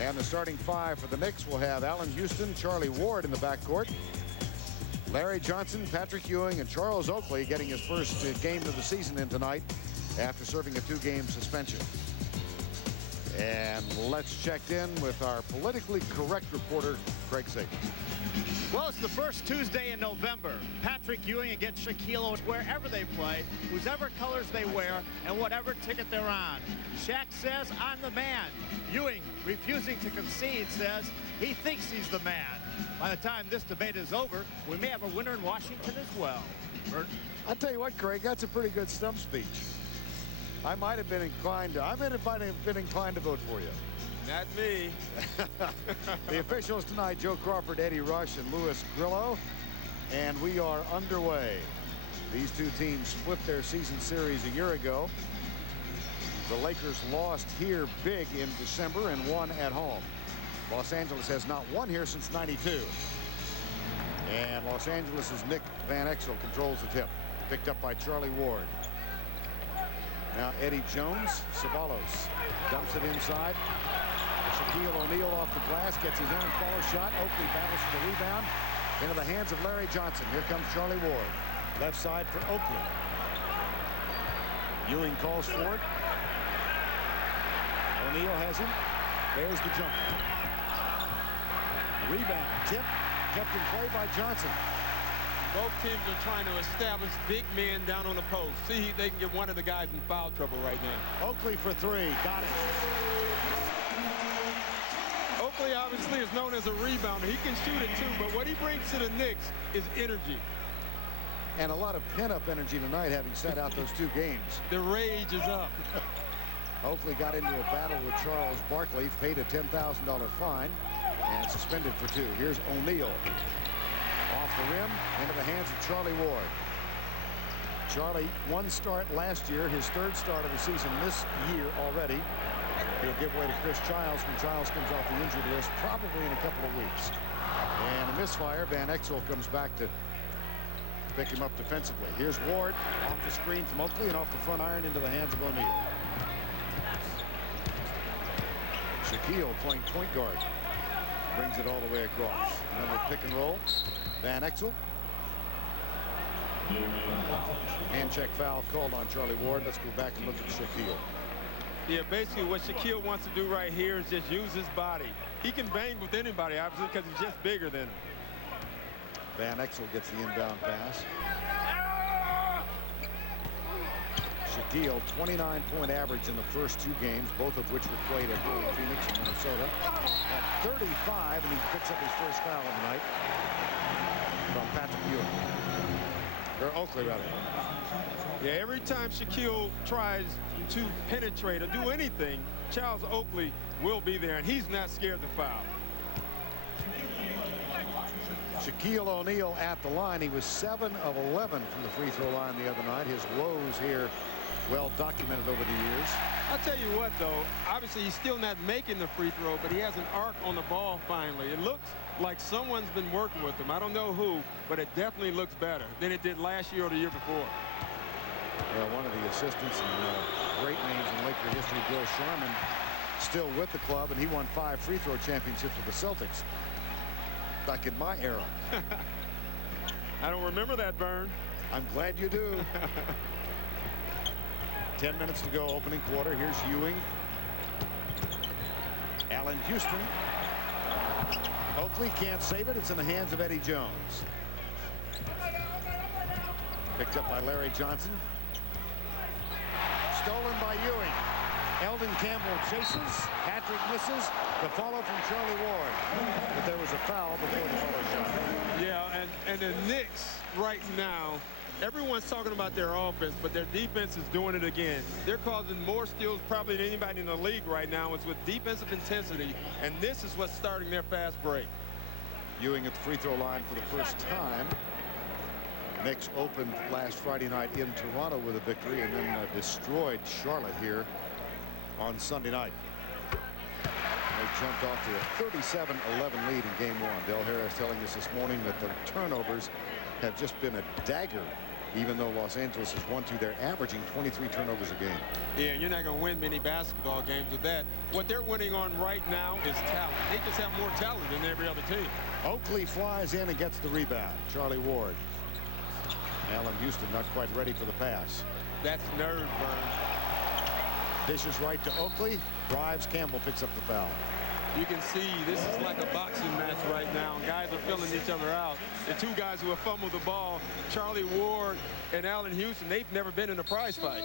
And the starting five for the Knicks will have Allen Houston, Charlie Ward in the backcourt. Larry Johnson, Patrick Ewing, and Charles Oakley getting his first game of the season in tonight after serving a 2-game suspension. And let's check in with our politically correct reporter, Craig Saban. Well, it's the first Tuesday in November. Patrick Ewing against Shaquille O'Neal, wherever they play, whoever colors they wear, and whatever ticket they're on. Shaq says, I'm the man. Ewing, refusing to concede, says he thinks he's the man. By the time this debate is over, we may have a winner in Washington as well. Bert? I'll tell you what, Craig, that's a pretty good stump speech. I might have been inclined to vote for you. Not me. The officials tonight, Joe Crawford, Eddie Rush, and Louis Grillo. And we are underway. These two teams split their season series a year ago. The Lakers lost here big in December and won at home. Los Angeles has not won here since '92. And Los Angeles' Nick Van Exel controls the tip. Picked up by Charlie Ward. Now Eddie Jones, Ceballos dumps it inside. Shaquille O'Neal off the glass, gets his own follow shot. Oakley battles for the rebound. Into the hands of Larry Johnson. Here comes Charlie Ward. Left side for Oakley. Ewing calls for it. O'Neal has him. There's the jumper. Rebound, tip, kept in play by Johnson. Both teams are trying to establish big men down on the post. See, they can get one of the guys in foul trouble right now. Oakley for three, got it. Oakley obviously is known as a rebounder. He can shoot it too, but what he brings to the Knicks is energy. And a lot of pent-up energy tonight, having sat out those 2 games. The rage is up. Oakley got into a battle with Charles Barkley, paid a $10,000 fine, and suspended for 2. Here's O'Neal. Off the rim, into the hands of Charlie Ward. Charlie, 1 start last year, his 3rd start of the season this year already. He'll give way to Chris Childs when Childs comes off the injured list, probably in a couple of weeks. And a misfire. Van Exel comes back to pick him up defensively. Here's Ward off the screen from Oakley and off the front iron into the hands of O'Neal. Shaquille playing point guard. Brings it all the way across. Another pick and roll. Van Exel. Hand check foul called on Charlie Ward. Let's go back and look at Shaquille. Yeah, basically what Shaquille wants to do right here is just use his body. He can bang with anybody, obviously, because he's just bigger than him. Van Exel gets the inbound pass. Shaquille, 29-point average in the first 2 games, both of which were played at home in Phoenix and Minnesota. At 35, and he picks up his first foul of the night from Patrick Ewing. Or Oakley, rather. Yeah, every time Shaquille tries to penetrate or do anything, Charles Oakley will be there, and he's not scared to foul. Shaquille O'Neal at the line. He was 7 of 11 from the free throw line the other night. His woes here well documented over the years. I'll tell you what, though, obviously he's still not making the free throw, but he has an arc on the ball finally. It looks like someone's been working with him. I don't know who, but it definitely looks better than it did last year or the year before. Well, one of the assistants and great names in Laker history, Bill Sharman, still with the club, and he won 5 free throw championships with the Celtics back in my era. I don't remember that, Vern. I'm glad you do. 10 minutes to go, opening quarter. Here's Ewing. Allen Houston. Oakley can't save it. It's in the hands of Eddie Jones. Picked up by Larry Johnson. Stolen by Ewing. Eldon Campbell chases. Patrick misses. The follow from Charlie Ward. But there was a foul before the follow shot. Yeah, and the Knicks right now, everyone's talking about their offense, but their defense is doing it again. They're causing more steals probably than anybody in the league right now. It's with defensive intensity, and this is what's starting their fast break. Ewing at the free throw line for the first time. Knicks opened last Friday night in Toronto with a victory and then destroyed Charlotte here on Sunday night. They jumped off to a 37-11 lead in game 1. Del Harris telling us this morning that the turnovers have just been a dagger even though Los Angeles has won 2, they're averaging 23 turnovers a game. Yeah, you're not going to win many basketball games with that. What they're winning on right now is talent. They just have more talent than every other team. Oakley flies in and gets the rebound. Charlie Ward. Allen Houston not quite ready for the pass. That's nerve burn. Dishes right to Oakley. Drives. Campbell picks up the foul. You can see this is like a boxing match right now. Guys are filling each other out. The two guys who have fumbled the ball, Charlie Ward and Allen Houston, they've never been in a prize fight.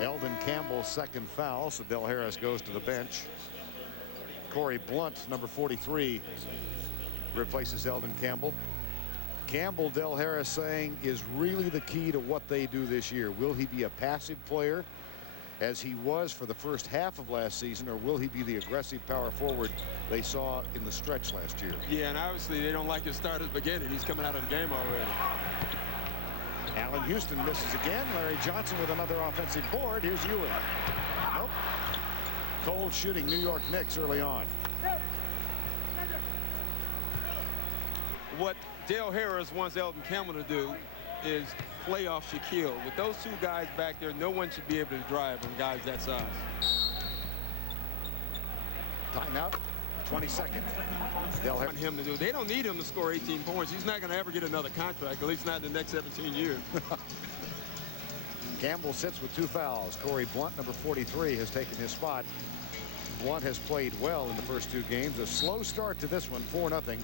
Eldon Campbell's second foul, so Del Harris goes to the bench. Corey Blunt, number 43, replaces Eldon Campbell. Campbell, Del Harris saying, is really the key to what they do this year. Will he be a passive player, as he was for the first half of last season, or will he be the aggressive power forward they saw in the stretch last year? Yeah, and obviously they don't like his start at the beginning. He's coming out of the game already. Allen Houston misses again. Larry Johnson with another offensive board. Here's Ewing. Nope. Cold shooting New York Knicks early on. What Del Harris wants Eldon Campbell to do is play off Shaquille. With those two guys back there, no one should be able to drive on guys that size. Timeout. 20 seconds. They'll have him to do. They don't need him to score 18 points. He's not going to ever get another contract, at least not in the next 17 years. Campbell sits with 2 fouls. Corey Blunt, number 43, has taken his spot. Blunt has played well in the first 2 games. A slow start to this one, 4-0.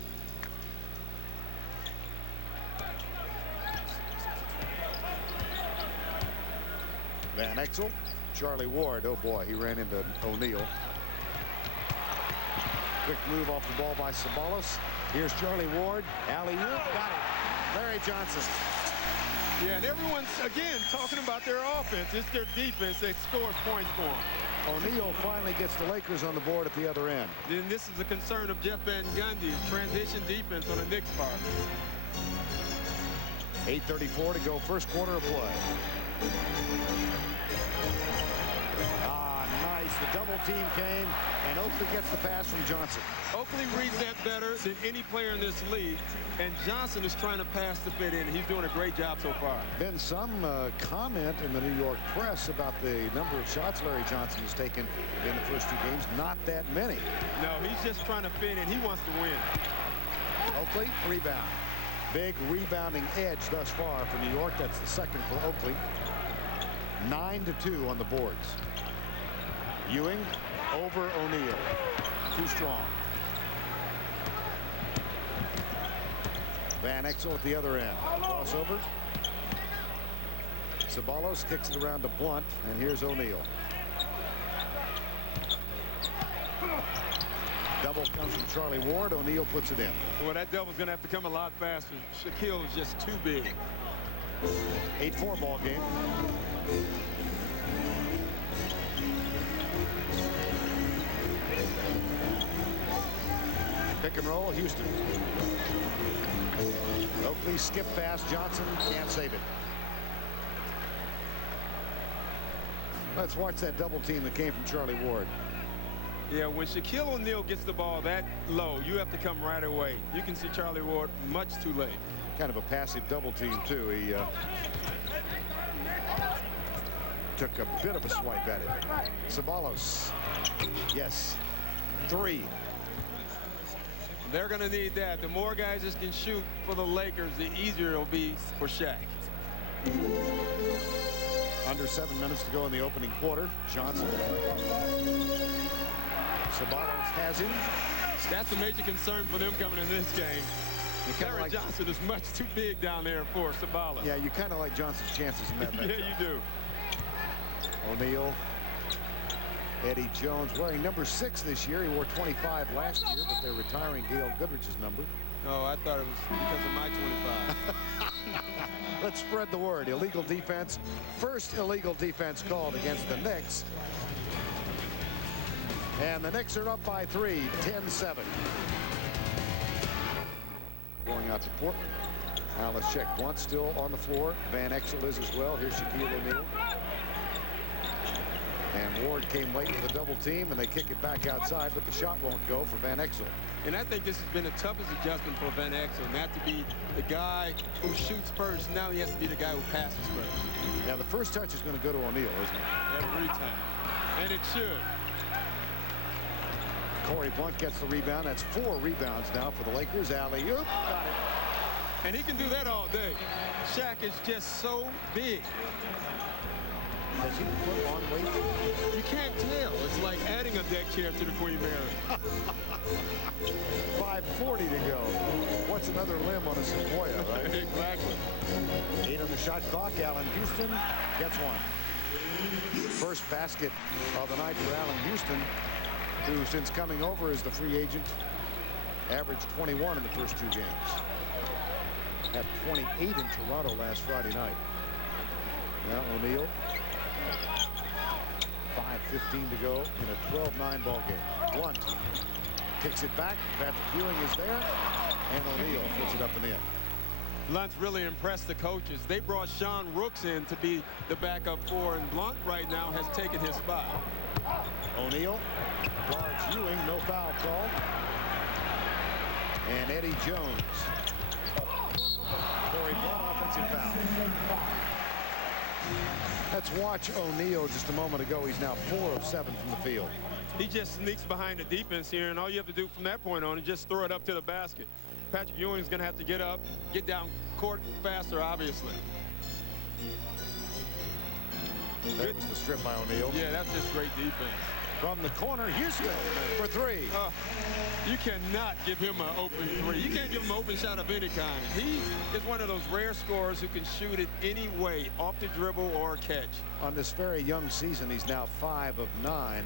Van Exel, Charlie Ward. Oh boy, he ran into O'Neal. Quick move off the ball by Sabalos. Here's Charlie Ward. Alley-oop. Got it. Larry Johnson. Yeah, and everyone's, again, talking about their offense. It's their defense that scores points for them. O'Neal finally gets the Lakers on the board at the other end. Then this is a concern of Jeff Van Gundy's transition defense on the Knicks part. 8:34 to go, first quarter of play. Nice. The double team came, and Oakley gets the pass from Johnson. Oakley reads that better than any player in this league, and Johnson is trying to pass the fit in. He's doing a great job so far. Been some comment in the New York press about the number of shots Larry Johnson has taken in the first 2 games. Not that many. No, he's just trying to fit in. He wants to win. Oakley, rebound. Big rebounding edge thus far for New York. That's the second for Oakley. 9-2 on the boards. Ewing over O'Neal. Too strong. Van Exel at the other end. Crossover. Sabalos kicks it around to Blunt, and here's O'Neal. Double comes from Charlie Ward. O'Neal puts it in. Well, that double's going to have to come a lot faster. Shaquille is just too big. 8-4 ball game. Pick and roll, Houston. Oakley skip pass. Johnson can't save it. Let's watch that double team that came from Charlie Ward. Yeah, when Shaquille O'Neal gets the ball that low, you have to come right away. You can see Charlie Ward much too late. Kind of a passive double team, too. He took a bit of a swipe at it. Sabalos. Yes. 3. They're going to need that. The more guys that can shoot for the Lakers, the easier it'll be for Shaq. Under 7 minutes to go in the opening quarter. Johnson. Sabalos has him. That's a major concern for them coming in this game. Larry Johnson is much too big down there for Sabalos. Yeah, you kind of like Johnson's chances in that matchup. Yeah, you do. O'Neal. Eddie Jones wearing number 6 this year. He wore 25 last year, but they're retiring Gail Goodrich's number. Oh, I thought it was because of my 25. Let's spread the word. Illegal defense. First illegal defense called against the Knicks. And the Knicks are up by 3, 10-7. Going out to Portland. Now let's check. Blunt still on the floor. Van Exel is as well. Here's Shaquille O'Neal. And Ward came late with a double team, and they kick it back outside, but the shot won't go for Van Exel. And I think this has been the toughest adjustment for Van Exel, not to be the guy who shoots first. Now he has to be the guy who passes first. Yeah, the first touch is going to go to O'Neal, isn't it? Every time. And it should. Corey Blunt gets the rebound. That's 4 rebounds now for the Lakers. Alley-oop. Got it. And he can do that all day. Shaq is just so big. Has he put on weight? You can't tell. It's like adding a deck chair to the Queen Mary. 5:40 to go. What's another limb on a Sequoia, right? Exactly. 8 on the shot clock. Allen Houston gets one. First basket of the night for Allen Houston, who, since coming over as the free agent, averaged 21 in the first 2 games. Had 28 in Toronto last Friday night. Now O'Neal. 5:15 to go in a 12-9 ball game. Blunt kicks it back. Patrick Ewing is there, and O'Neal puts it up and in. Blunt's really impressed the coaches. They brought Sean Rooks in to be the backup 4, and Blunt right now has taken his spot. O'Neal guards Ewing, no foul call. And Eddie Jones. Corey Blunt, offensive foul. Let's watch O'Neal just a moment ago. He's now 4 of 7 from the field. He just sneaks behind the defense here, and all you have to do from that point on is just throw it up to the basket. Patrick Ewing's going to have to get up, get down court faster, obviously. That was the strip by O'Neal. Yeah, that's just great defense. From the corner, Houston for 3. You cannot give him an open 3. You can't give him an open shot of any kind. He is one of those rare scorers who can shoot it any way, off the dribble or catch. On this very young season, he's now 5 of 9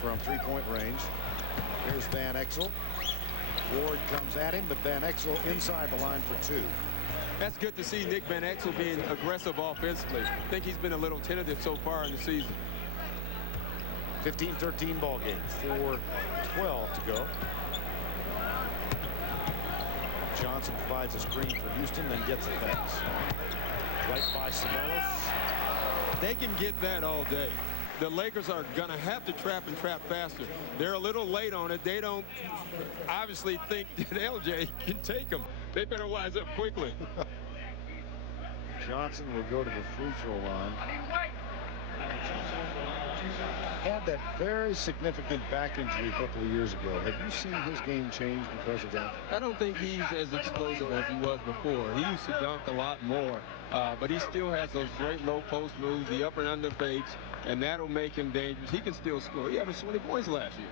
from 3-point range. Here's Van Exel. Ward comes at him, but Van Exel inside the line for 2. That's good to see Nick Van Exel being aggressive offensively. I think he's been a little tentative so far in the season. 15-13 ball game. 4:12 to go. Johnson provides a screen for Houston, then gets the pass. Right by Sabonis. They can get that all day. The Lakers are going to have to trap and trap faster. They're a little late on it. They don't obviously think that LJ can take them. They better wise up quickly. Johnson will go to the free throw line. Had that very significant back injury a couple of years ago. Have you seen his game change because of that? I don't think he's as explosive as he was before. He used to dunk a lot more, but he still has those great low post moves, the up and under fakes, and that'll make him dangerous. He can still score. He averaged 20 points last year.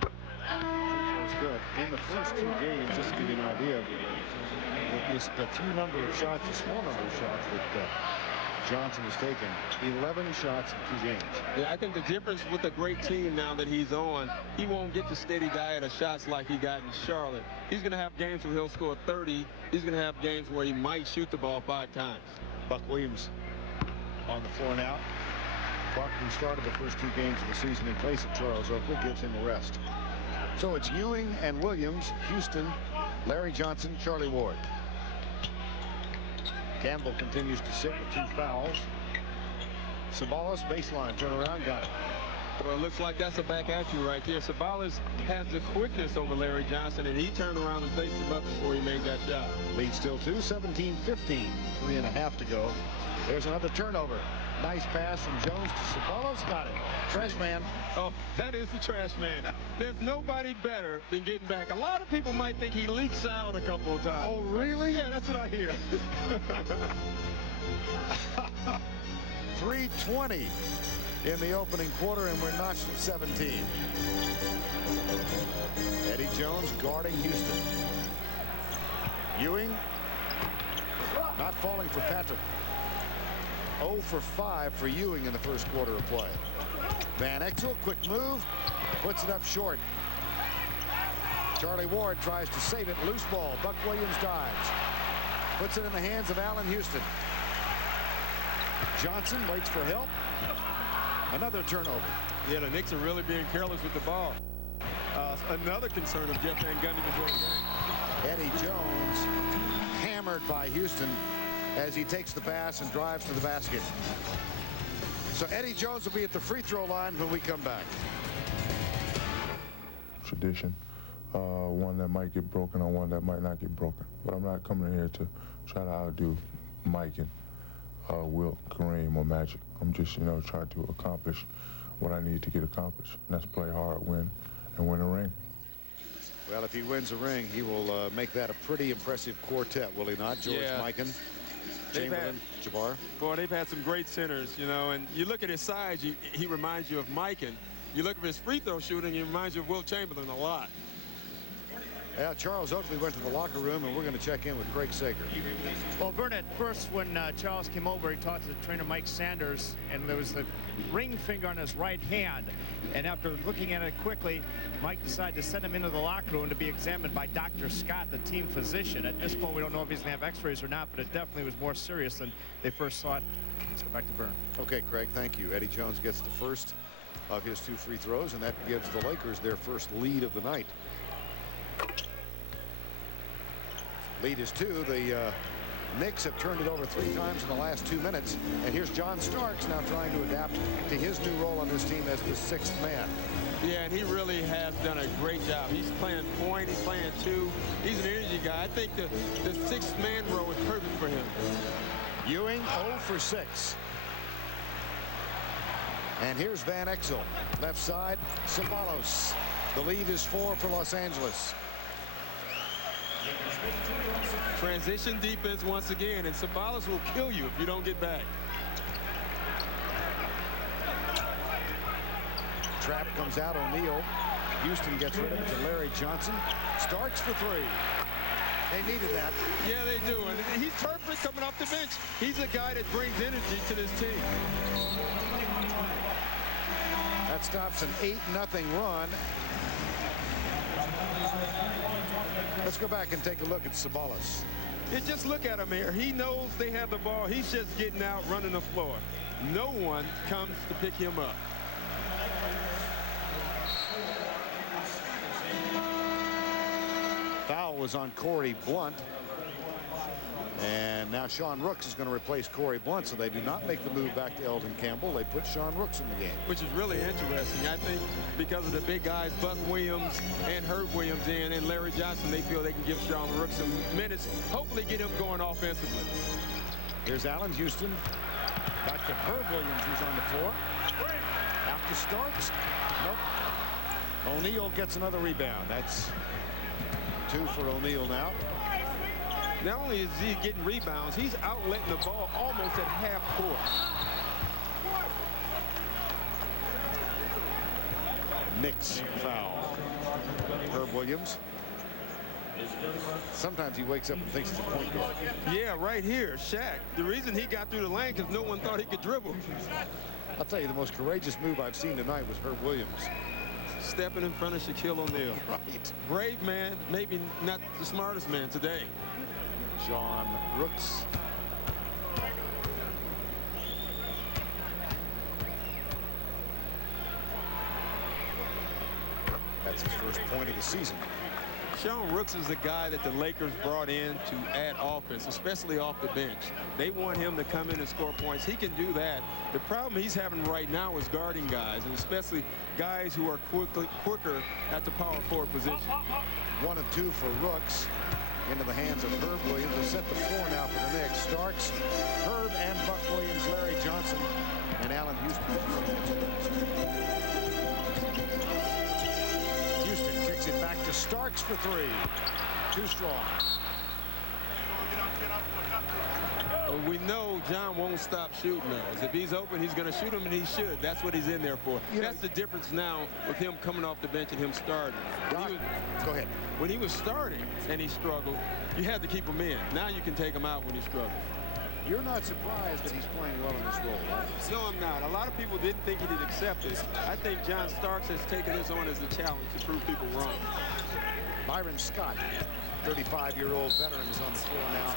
That's good. In the first 2 games, just to give you an idea, the few number of shots, the small number of shots that Johnson has taken, 11 shots in 2 games. Yeah, I think the difference with a great team now that he's on, he won't get the steady diet of shots like he got in Charlotte. He's going to have games where he'll score 30. He's going to have games where he might shoot the ball 5 times. Buck Williams on the floor now. Buck, who started the first 2 games of the season in place of Charles Oakley, gives him a rest. So it's Ewing and Williams, Houston, Larry Johnson, Charlie Ward. Campbell continues to sit with 2 fouls. Sabonis, baseline, turnaround, got it. Well, it looks like that's a back at you right there. Sabonis has the quickness over Larry Johnson, and he turned around and faced him up before he made that shot. Lead still 2, 17-15, 3.5 to go. There's another turnover. Nice pass from Jones to Sabonis, got it. Trash man. Oh, that is the trash man. There's nobody better than getting back. A lot of people might think he leaks out a couple of times. Oh, really? Yeah, that's what I hear. 3:20 in the opening quarter, and we're notched at 17. Eddie Jones guarding Houston. Ewing not falling for Patrick. 0 for 5 for Ewing in the first quarter of play. Van Exel, quick move, puts it up short. Charlie Ward tries to save it. Loose ball. Buck Williams dives. Puts it in the hands of Allen Houston. Johnson waits for help. Another turnover. Yeah, the Knicks are really being careless with the ball. Another concern of Jeff Van Gundy before the game. Eddie Jones hammered by Houston. as he takes the pass and drives to the basket. So Eddie Jones will be at the free throw line when we come back. Tradition, one that might get broken or one that might not get broken. But I'm not coming here to try to outdo Mike and Wilt, Kareem, or Magic. I'm just, trying to accomplish what I need to get accomplished. And that's play hard, win, and win a ring. Well, if he wins a ring, he will make that a pretty impressive quartet, will he not? George, Mikan, Chamberlain, Jabbar. Boy, they've had some great centers, and you look at his size, he reminds you of Mikan. You look at his free throw shooting, he reminds you of Wilt Chamberlain a lot. Yeah, Charles Oakley went to the locker room, and we're going to check in with Craig Sager. Well, Burnett, first when Charles came over, he talked to trainer Mike Sanders, and there was the ring finger on his right hand. And after looking at it quickly, Mike decided to send him into the locker room to be examined by Dr. Scott, the team physician. At this point, we don't know if he's going to have x-rays or not, but it definitely was more serious than they first thought. Let's go back to Byrne. Okay, Craig, thank you. Eddie Jones gets the first of his 2 free throws, and that gives the Lakers their first lead of the night. Lead is 2. The Knicks have turned it over 3 times in the last 2 minutes. And here's John Starks now trying to adapt to his new role on this team as the 6th man. Yeah, and he really has done a great job. He's playing point, he's playing 2. He's an energy guy. I think the 6th man role is perfect for him. Ewing 0 for 6. And here's Van Exel. Left side, Ceballos. The lead is 4 for Los Angeles. Transition defense once again, and Ceballos will kill you if you don't get back. Trap comes out, O'Neal. Houston gets rid of it to Larry Johnson. Starks for 3. They needed that. Yeah, they do, and he's perfect coming off the bench. He's a guy that brings energy to this team. That stops an 8-0 run. Let's go back and take a look at Ceballos. Yeah, just look at him here. He knows they have the ball. He's just getting out, running the floor. No one comes to pick him up. Foul was on Corey Blunt. And now Sean Rooks is going to replace Corey Blunt, so they do not make the move back to Eldon Campbell. They put Sean Rooks in the game. Which is really interesting. I think because of the big guys, Buck Williams and Herb Williams and Larry Johnson, they feel they can give Sean Rooks some minutes, hopefully get him going offensively. Here's Allen Houston. Back to Herb Williams, who's on the floor. Out to Starks. Nope. O'Neal gets another rebound. That's 2 for O'Neal now. Not only is he getting rebounds, he's outletting the ball almost at half court. Knicks foul. Herb Williams. Sometimes he wakes up and thinks it's a point guard. Yeah, right here, Shaq. The reason he got through the lane because no one thought he could dribble. I'll tell you, the most courageous move I've seen tonight was Herb Williams. Stepping in front of Shaquille O'Neal. Right. Brave man, maybe not the smartest man today. Sean Rooks. That's his first point of the season. Sean Rooks is the guy that the Lakers brought in to add offense, especially off the bench. They want him to come in and score points. He can do that. The problem he's having right now is guarding guys, and especially guys who are quicker at the power forward position. 1 of 2 for Rooks. Into the hands of Herb Williams. Will set the floor now for the Knicks. Starks, Herb, and Buck Williams, Larry Johnson, and Allen Houston. Houston kicks it back to Starks for 3. Too strong. We know John won't stop shooting those. If he's open, he's going to shoot them, and he should. That's what he's in there for. That's the difference now with him coming off the bench and him starting. Go ahead. When he was starting and he struggled, you had to keep him in. Now you can take him out when he struggles. You're not surprised that he's playing well in this role, right? No, I'm not. A lot of people didn't think he'd accept it. I think John Starks has taken this on as a challenge to prove people wrong. Byron Scott, 35-year-old veteran, is on the floor now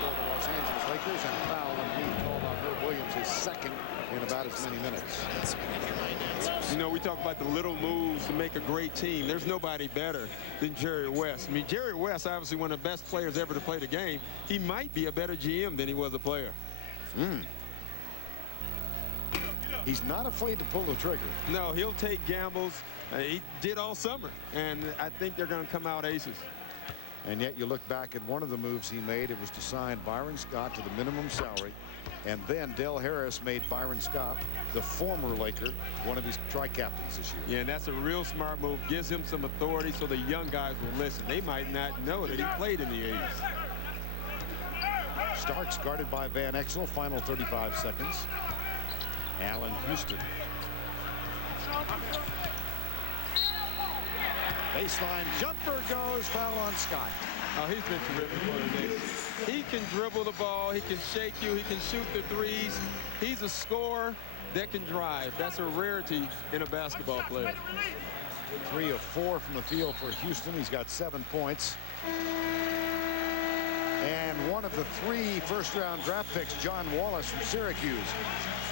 for the Los Angeles Lakers, and a foul and being called on Herb Williams, his second in about as many minutes. You know, we talk about the little moves to make a great team. There's nobody better than Jerry West. I mean, Jerry West, obviously one of the best players ever to play the game. He might be a better GM than he was a player. He's not afraid to pull the trigger. No, he'll take gambles. He did all summer, and I think they're going to come out aces. And yet you look back at one of the moves he made. It was to sign Byron Scott to the minimum salary. And then Del Harris made Byron Scott, the former Laker, one of his tri-captains this year. Yeah, and that's a real smart move. Gives him some authority so the young guys will listen. They might not know that he played in the 80s. Starks guarded by Van Exel. Final 35 seconds. Allen Houston. Baseline jumper goes. Foul on Scott. Oh, he's been terrific for the Knicks. He can dribble the ball. He can shake you. He can shoot the threes. He's a scorer that can drive. That's a rarity in a basketball player. 3 of 4 from the field for Houston. He's got 7 points. And one of the 3 first-round draft picks, John Wallace from Syracuse,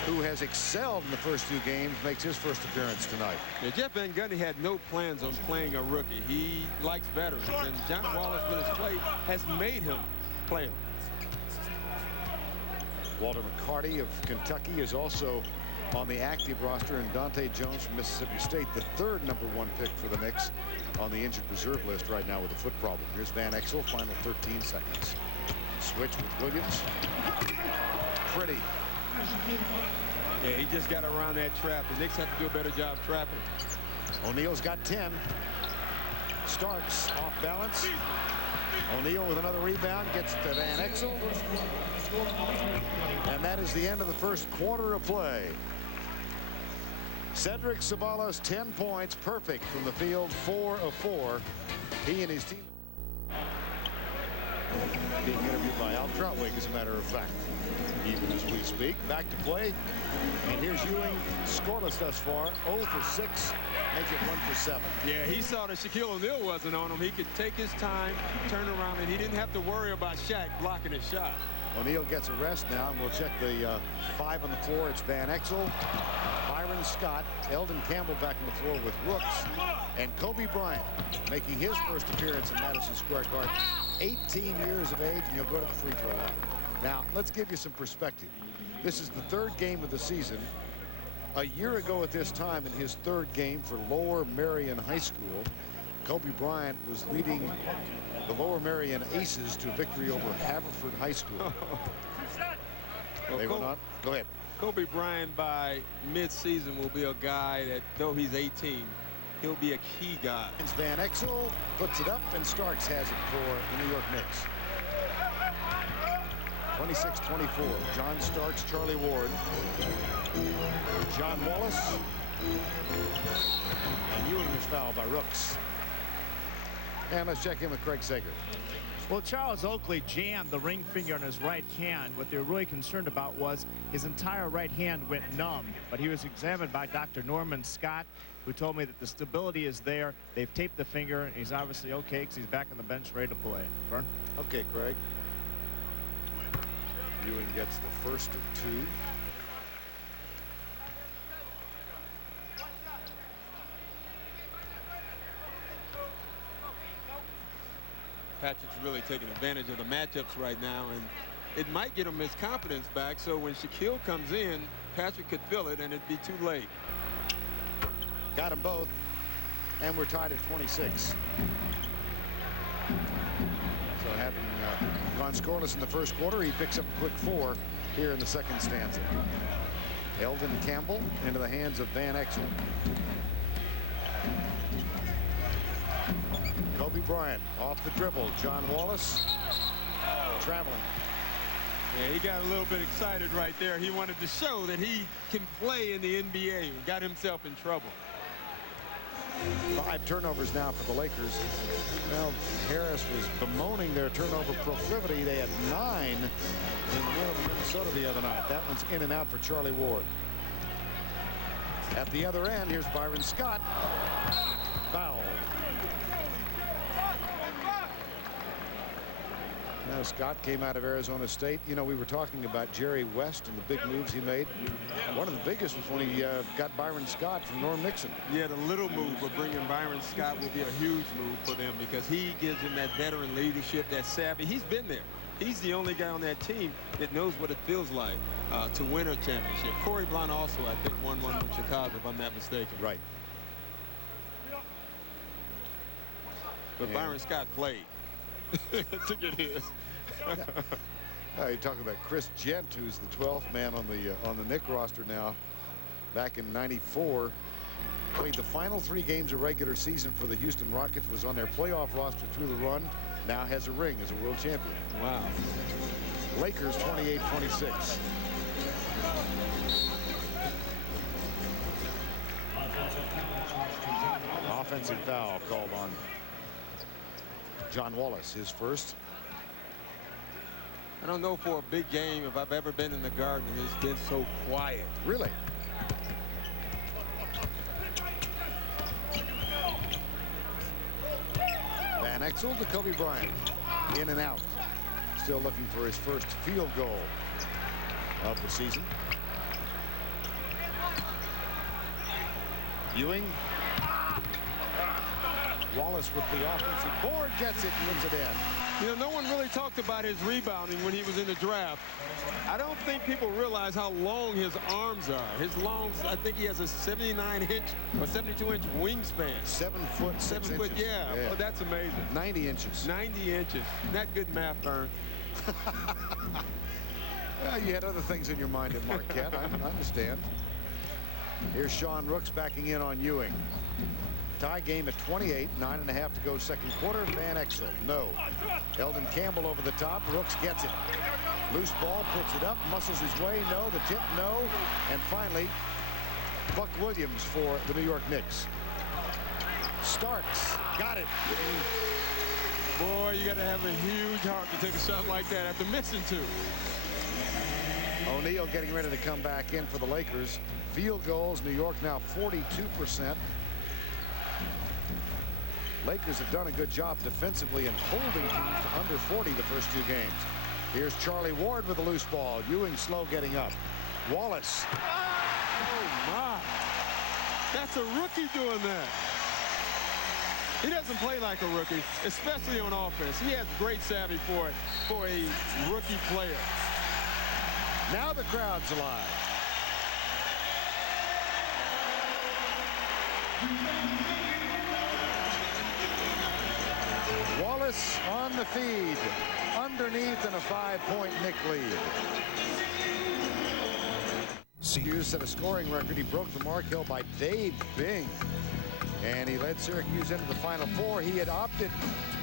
who has excelled in the first 2 games, makes his first appearance tonight. Yeah, Jeff Van Gundy had no plans on playing a rookie. He likes veterans, and John Wallace, with his play, has made him play him. Walter McCarty of Kentucky is also on the active roster, and Dante Jones from Mississippi State, the 3rd #1 pick for the Knicks, on the injured reserve list right now with a foot problem. Here's Van Exel, final 13 seconds. Switch with Williams. Pretty. Yeah, he just got around that trap. The Knicks have to do a better job trapping. O'Neal's got 10. Starks off balance. O'Neal with another rebound, gets to Van Exel. And that is the end of the first quarter of play. Cedric Ceballos, 10 points, perfect from the field, 4 of 4. He and his team being interviewed by Al Troutwig, as a matter of fact, even as we speak. Back to play, and here's Ewing, scoreless thus far, 0 for 6, make it 1 for 7. Yeah, he saw that Shaquille O'Neal wasn't on him. He could take his time, turn around, and he didn't have to worry about Shaq blocking his shot. O'Neal gets a rest now, and we'll check the 5 on the floor. It's Van Exel, Byron Scott, Eldon Campbell back on the floor with Rooks, and Kobe Bryant making his first appearance in Madison Square Garden. 18 years of age, and he'll go to the free throw line. Now, let's give you some perspective. This is the 3rd game of the season. A year ago at this time, in his 3rd game for Lower Merion High School, Kobe Bryant was leading the Lower Merion Aces to victory over Haverford High School. They went on. Go ahead. Kobe Bryant by mid-season will be a guy that, though he's 18, he'll be a key guy. Van Exel puts it up, and Starks has it for the New York Knicks. 26-24. John Starks, Charlie Ward, John Wallace, and Ewing is fouled by Rooks. And let's check in with Craig Sager. Well, Charles Oakley jammed the ring finger on his right hand. What they were really concerned about was his entire right hand went numb. But he was examined by Dr. Norman Scott, who told me that the stability is there. They've taped the finger, and he's obviously okay because he's back on the bench ready to play. Vern? Okay, Craig. Ewing gets the first of 2. Patrick's really taking advantage of the matchups right now, and it might get him his confidence back, so when Shaquille comes in, Patrick could feel it, and it'd be too late. Got them both, and we're tied at 26. So having gone scoreless in the first quarter, he picks up a quick 4 here in the second stanza. Eldon Campbell into the hands of Van Exel. Kobe Bryant off the dribble. John Wallace traveling. Yeah, he got a little bit excited right there. He wanted to show that he can play in the NBA. He got himself in trouble. 5 turnovers now for the Lakers. Well, Harris was bemoaning their turnover proclivity. They had 9 in the win over Minnesota the other night. That one's in and out for Charlie Ward. At the other end, here's Byron Scott. Foul. Scott came out of Arizona State. You know, we were talking about Jerry West and the big moves he made. One of the biggest was when he got Byron Scott from Norm Nixon. Yeah, the little move of bringing Byron Scott will be a huge move for them because he gives him that veteran leadership, that savvy. He's been there. He's the only guy on that team that knows what it feels like to win a championship. Corey Blount also, I think, won one with Chicago, if I'm not mistaken. Right. But Byron Scott played to get his. You're talking about Chris Gent, who's the 12th man on the Knicks roster now. Back in '94, played the final 3 games of regular season for the Houston Rockets. Was on their playoff roster through the run. Now has a ring as a world champion. Wow. Lakers 28-26. Offensive foul called on John Wallace, his first. I don't know for a big game if I've ever been in the Garden and it's been so quiet. Really? Van Exel to Kobe Bryant. In and out. Still looking for his first field goal of the season. Ewing. Wallace with the offensive board, gets it and wins it in. You know, no one really talked about his rebounding when he was in the draft. I don't think people realize how long his arms are. His longs, I think he has a 79-inch or 72-inch wingspan. 7 foot, 6 7 foot, inches. yeah. Well, that's amazing. 90 inches. 90 inches. Not good math, Vern. Well, you had other things in your mind at Marquette. I understand. Here's Sean Rooks backing in on Ewing. Tie game at 28, 9.5 to go second quarter. Van Exel, no. Eldon Campbell over the top. Rooks gets it. Loose ball, puts it up, muscles his way, no. The tip, no. And finally, Buck Williams for the New York Knicks. Starks, got it. Boy, you got to have a huge heart to take a shot like that after missing 2. O'Neal getting ready to come back in for the Lakers. Field goals, New York now 42%. Lakers have done a good job defensively in holding teams to under 40 the first 2 games. Here's Charlie Ward with a loose ball. Ewing slow getting up. Wallace. Oh, my. That's a rookie doing that. He doesn't play like a rookie, especially on offense. He has great savvy for it for a rookie player. Now the crowd's alive. Wallace on the feed. Underneath and a 5-point Knick lead. Syracuse set a scoring record. He broke the mark held by Dave Bing. And he led Syracuse into the Final Four. He had opted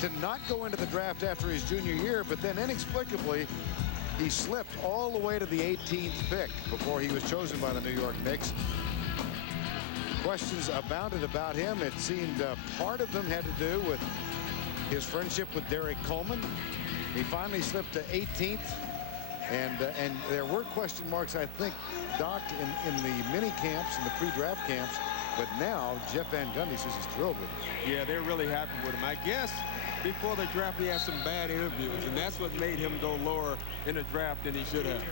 to not go into the draft after his junior year, but then inexplicably, he slipped all the way to the 18th pick before he was chosen by the New York Knicks. Questions abounded about him. It seemed part of them had to do with his friendship with Derek Coleman. He finally slipped to 18th. And there were question marks, I think, Doc, in the mini camps and the pre-draft camps. But now Jeff Van Gundy says he's thrilled with him. Yeah, they're really happy with him. I guess before the draft he had some bad interviews, and that's what made him go lower in the draft than he should have.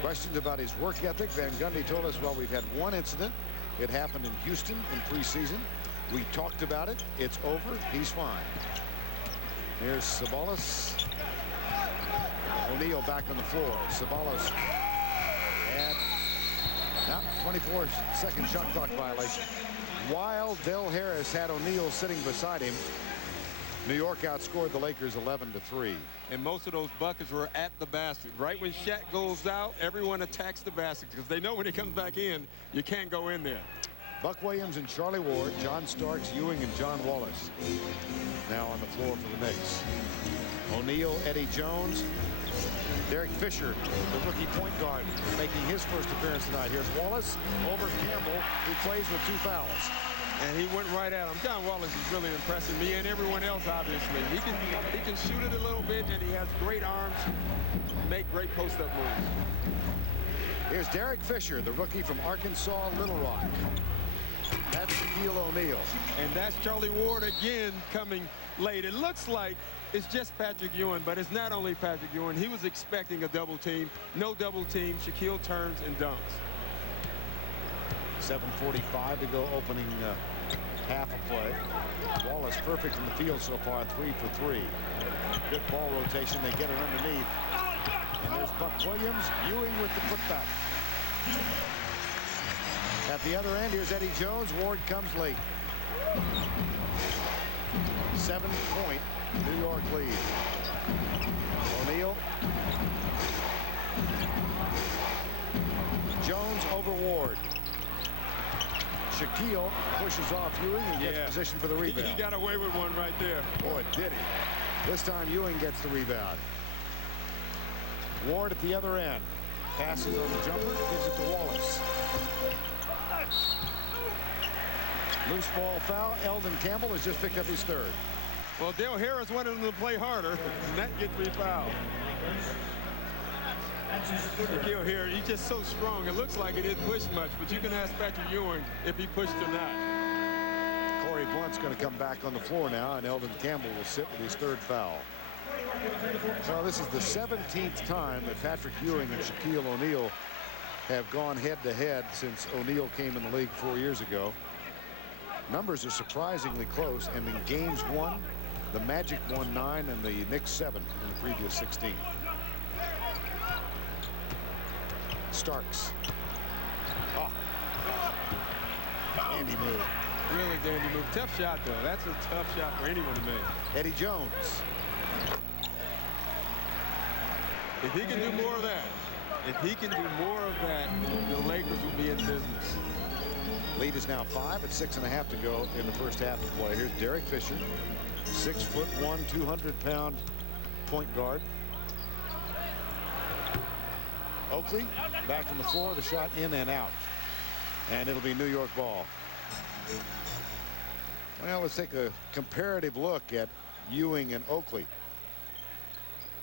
Questions about his work ethic. Van Gundy told us, well, we've had one incident. It happened in Houston in preseason. We talked about it. It's over. He's fine. Here's Sabonis. O'Neal back on the floor. Sabonis. And now 24-second shot clock violation. While Del Harris had O'Neal sitting beside him, New York outscored the Lakers 11-3. And most of those buckets were at the basket. Right when Shaq goes out, everyone attacks the basket because they know when he comes back in, you can't go in there. Buck Williams and Charlie Ward, John Starks, Ewing, and John Wallace now on the floor for the Knicks. O'Neal, Eddie Jones, Derek Fisher, the rookie point guard, making his first appearance tonight. Here's Wallace over Campbell, who plays with 2 fouls. And he went right at him. John Wallace is really impressing me and everyone else, obviously. He can shoot it a little bit, and he has great arms, make great post-up moves. Here's Derek Fisher, the rookie from Arkansas, Little Rock. That's Shaquille O'Neal. And that's Charlie Ward again coming late. It looks like it's just Patrick Ewing, but it's not only Patrick Ewing. He was expecting a double team. No double team. Shaquille turns and dunks. 7:45 to go, opening half a play. Wallace perfect in the field so far, 3 for 3. Good ball rotation. They get it underneath. And there's Buck Williams. Ewing with the putback. At the other end, here's Eddie Jones. Ward comes late. 7-point New York lead. O'Neal. Jones over Ward. Shaquille pushes off Ewing and gets position for the rebound. He got away with one right there. Boy, did he. This time Ewing gets the rebound. Ward at the other end. Passes on the jumper, gives it to Wallace. Loose ball foul. Eldon Campbell has just picked up his third. Well, Dale Harris wanted him to play harder, and that gets 3 fouls. Shaquille here, he's just so strong. It looks like he didn't push much, but you can ask Patrick Ewing if he pushed or not. Corey Blunt's going to come back on the floor now, and Eldon Campbell will sit with his third foul. Well, this is the 17th time that Patrick Ewing and Shaquille O'Neal have gone head-to-head since O'Neal came in the league 4 years ago. Numbers are surprisingly close, and in games won, the Magic won 9 and the Knicks 7 in the previous 16. Starks. Oh. Dandy move. Really dandy move. Tough shot, though. That's a tough shot for anyone to make. Eddie Jones. If he can do more of that, the Lakers will be in business. Lead is now 5 at 6.5 to go in the first half of play. Here's Derek Fisher, 6'1", 200-pound point guard. Oakley back on the floor. The shot in and out, and it'll be New York ball. Well, let's take a comparative look at Ewing and Oakley.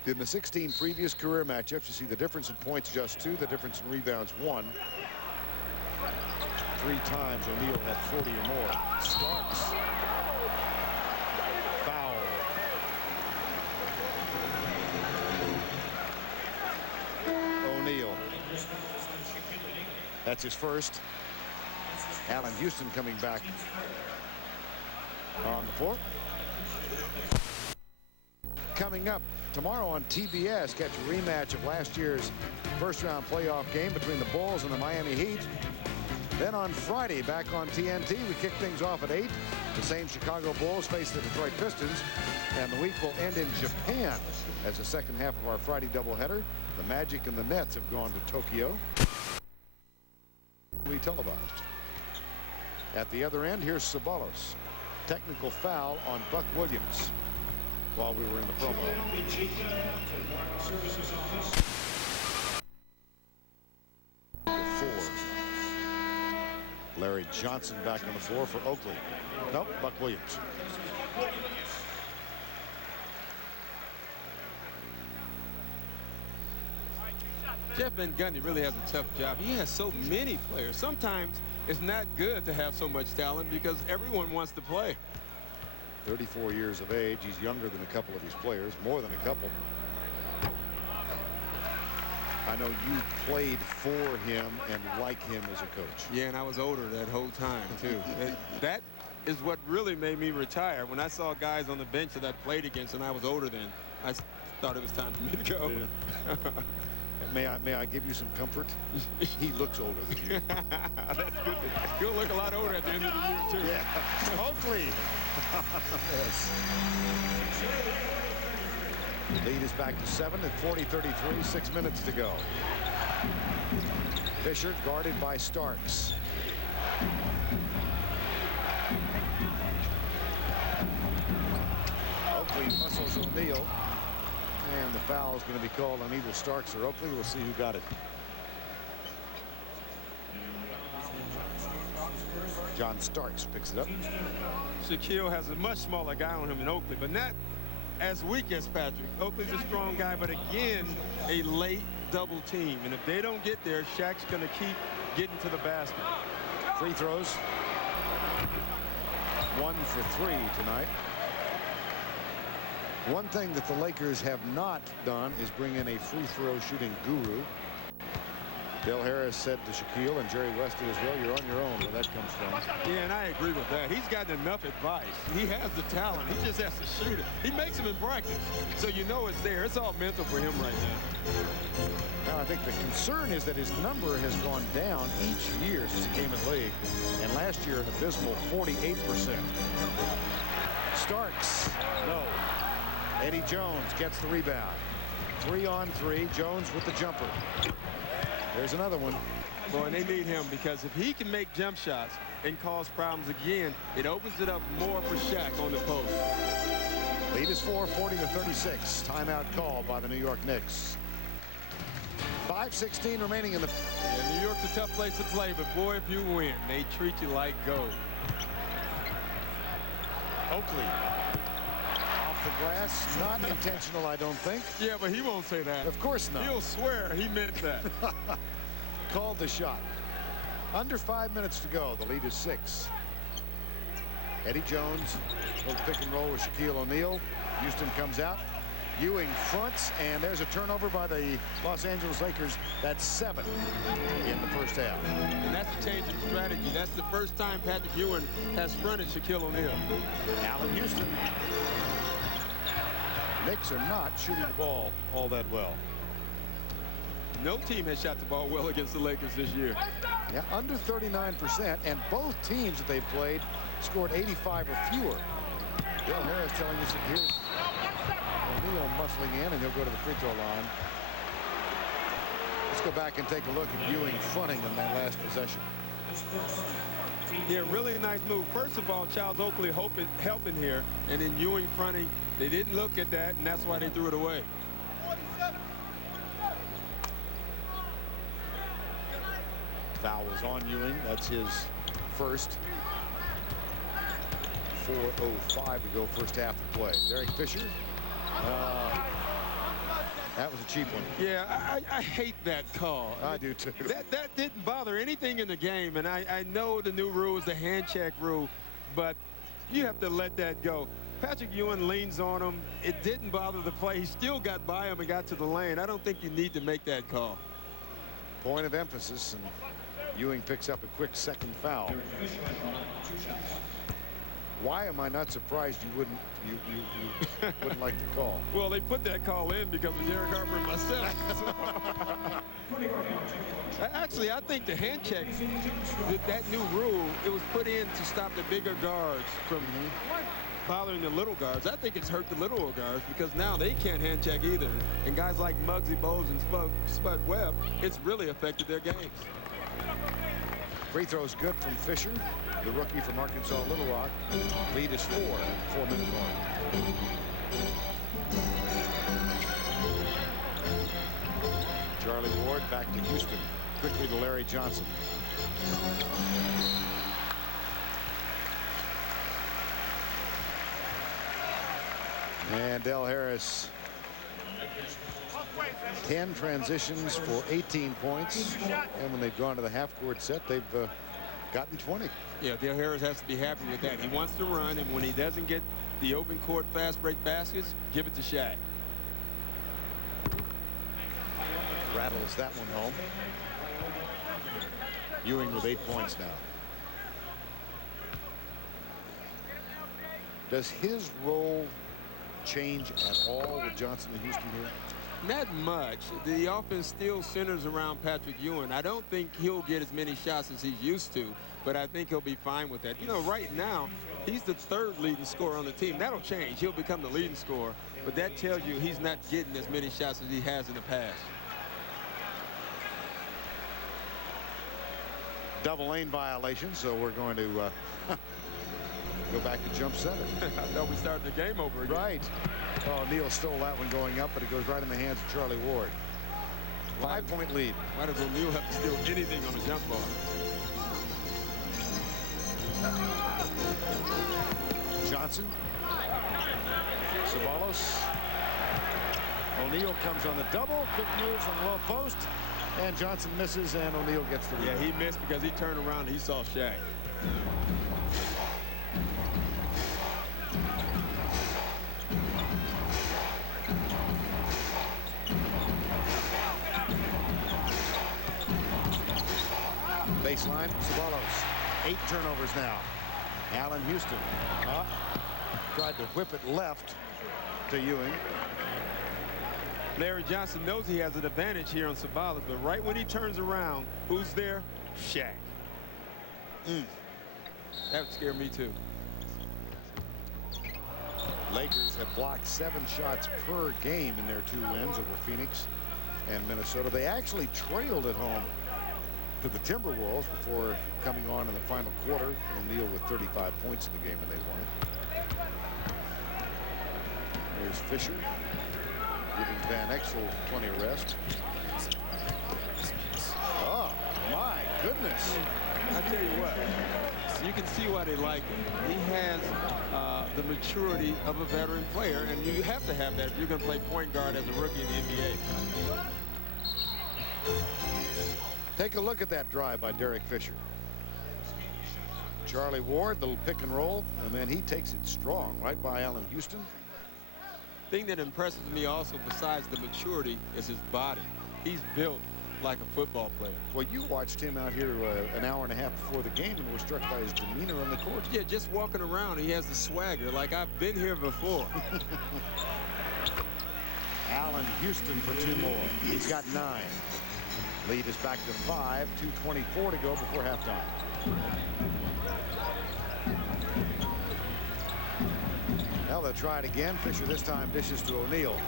In the 16 previous career matchups, you see the difference in points just 2, the difference in rebounds 1. 3 times O'Neal had 40 or more. Starks. Foul. O'Neal. That's his first. Allen Houston coming back on the floor. Coming up tomorrow on TBS, catch a rematch of last year's first-round playoff game between the Bulls and the Miami Heat. Then on Friday, back on TNT, we kick things off at 8. The same Chicago Bulls face the Detroit Pistons, and the week will end in Japan as the second half of our Friday doubleheader. The Magic and the Nets have gone to Tokyo. We televised. At the other end, here's Ceballos. Technical foul on Buck Williams while we were in the promo. Larry Johnson back on the floor for Oakley. Nope, Buck Williams. Jeff Van Gundy really has a tough job. He has so many players. Sometimes it's not good to have so much talent because everyone wants to play. 34 years of age. He's younger than a couple of his players, more than a couple. I know you played for him and like him as a coach. Yeah, and I was older that whole time, too. That is what really made me retire. When I saw guys on the bench that I played against and I was older than, I thought it was time for me to go. Yeah. May I give you some comfort? He looks older than you. That's good. He'll look a lot older at the end of the year, too. Yeah, hopefully. Yes. Lead is back to 7 at 40-33, 6 minutes to go. Fisher guarded by Starks. Oakley muscles O'Neal. And the foul is going to be called on either Starks or Oakley. We'll see who got it. John Starks picks it up. Shaquille has a much smaller guy on him than Oakley, but not as weak as Patrick. Oakley's a strong guy, but again, a late double team. And if they don't get there, Shaq's going to keep getting to the basket. Free throws. 1 for 3 tonight. One thing that the Lakers have not done is bring in a free throw shooting guru. Del Harris said to Shaquille, and Jerry West did as well, you're on your own where that comes from. Yeah, and I agree with that. He's gotten enough advice. He has the talent. He just has to shoot it. He makes them in practice. So you know it's there. It's all mental for him right now. Now, I think the concern is that his number has gone down each year since he came in the league. And last year, an abysmal 48%. Starks, no. Eddie Jones gets the rebound. 3-on-3. Jones with the jumper. There's another one. Boy, and they need him because if he can make jump shots and cause problems again, it opens it up more for Shaq on the post. Lead is 4, 40-36. Timeout called by the New York Knicks. 5:16 remaining in the... Yeah, New York's a tough place to play, but boy, if you win, they treat you like gold. Oakley. Off the glass. Not intentional, I don't think. Yeah, but he won't say that. Of course not. He'll swear he meant that. Called the shot. Under 5 minutes to go. The lead is 6. Eddie Jones, little pick and roll with Shaquille O'Neal. Houston comes out. Ewing fronts, and there's a turnover by the Los Angeles Lakers. That's 7 in the first half. And that's a change in strategy. That's the first time Patrick Ewing has fronted Shaquille O'Neal. Allen Houston. Knicks are not shooting the ball all that well. No team has shot the ball well against the Lakers this year. Yeah, under 39%, and both teams that they've played scored 85 or fewer. Bill Harris telling us that here's O'Neal muscling in, and he'll go to the free throw line. Let's go back and take a look at Ewing fronting in that last possession. Yeah, really nice move. First of all, Charles Oakley helping here, and then Ewing fronting. They didn't look at that, and that's why they threw it away. Foul was on Ewing. That's his first. 4:05 to go, first half of play. Derek Fisher. That was a cheap one. Yeah, I hate that call. I do too. That didn't bother anything in the game, and I know the new rule is the hand check rule, but you have to let that go. Patrick Ewing leans on him. It didn't bother the play. He still got by him and got to the lane. I don't think you need to make that call. Point of emphasis, and Ewing picks up a quick second foul. Why am I not surprised you wouldn't like the call? Well, they put that call in because of Derek Harper and myself. Actually, I think the hand check, that new rule, it was put in to stop the bigger guards from bothering the little guards. I think it's hurt the little guards because now they can't hand check either. And guys like Muggsy Bogues and Spud Webb, it's really affected their games. Free throws good from Fisher, the rookie from Arkansas Little Rock. Lead is 4 at the 4-minute mark. Charlie Ward back to Houston. Quickly to Larry Johnson. And Del Harris. 10 transitions for 18 points. And when they've gone to the half-court set, they've gotten 20. Yeah, Del Harris has to be happy with that. He wants to run, and when he doesn't get the open court fast break baskets, give it to Shaq. Rattles that one home. Ewing with 8 points now. Does his role change at all with Johnson and Houston here? Not much. The offense still centers around Patrick Ewing. I don't think he'll get as many shots as he's used to, but I think he'll be fine with that. You know, right now, he's the 3rd leading scorer on the team. That'll change. He'll become the leading scorer, but that tells you he's not getting as many shots as he has in the past. Double lane violation, so we're going to go back to jump center. I thought we started the game over again. Right. Oh, Neal stole that one going up, but it goes right in the hands of Charlie Ward. 5-point lead. Why does O'Neal have to steal anything on the jump ball? Johnson. Ceballos. O'Neal comes on the double. Quick moves on the low post. And Johnson misses, and O'Neal gets the rebound. Yeah, he missed because he turned around and he saw Shaq. baseline. Ceballos. 8 turnovers now. Allen Houston tried to whip it left to Ewing. Larry Johnson knows he has an advantage here on Ceballos, but right when he turns around, who's there? Shaq. That would scare me too. Lakers have blocked 7 shots per game in their 2 wins over Phoenix and Minnesota. They actually trailed at home to the Timberwolves before coming on in the final quarter. O'Neal with 35 points in the game, and they won it. There's Fisher giving Van Exel plenty of rest. Oh, my goodness. I tell you what, you can see why they like him. He has the maturity of a veteran player, and you have to have that if you're going to play point guard as a rookie in the NBA. Take a look at that drive by Derek Fisher. Charlie Ward, the little pick and roll, and then he takes it strong right by Allen Houston. Thing that impresses me also, besides the maturity, is his body. He's built like a football player. Well, you watched him out here an hour and a half before the game and were struck by his demeanor on the court. Yeah, just walking around, he has the swagger like I've been here before. Allen Houston for 2 more. He's got 9. Lead is back to 5. 2:24 to go before halftime. Now they'll try it again. Fisher this time dishes to O'Neal.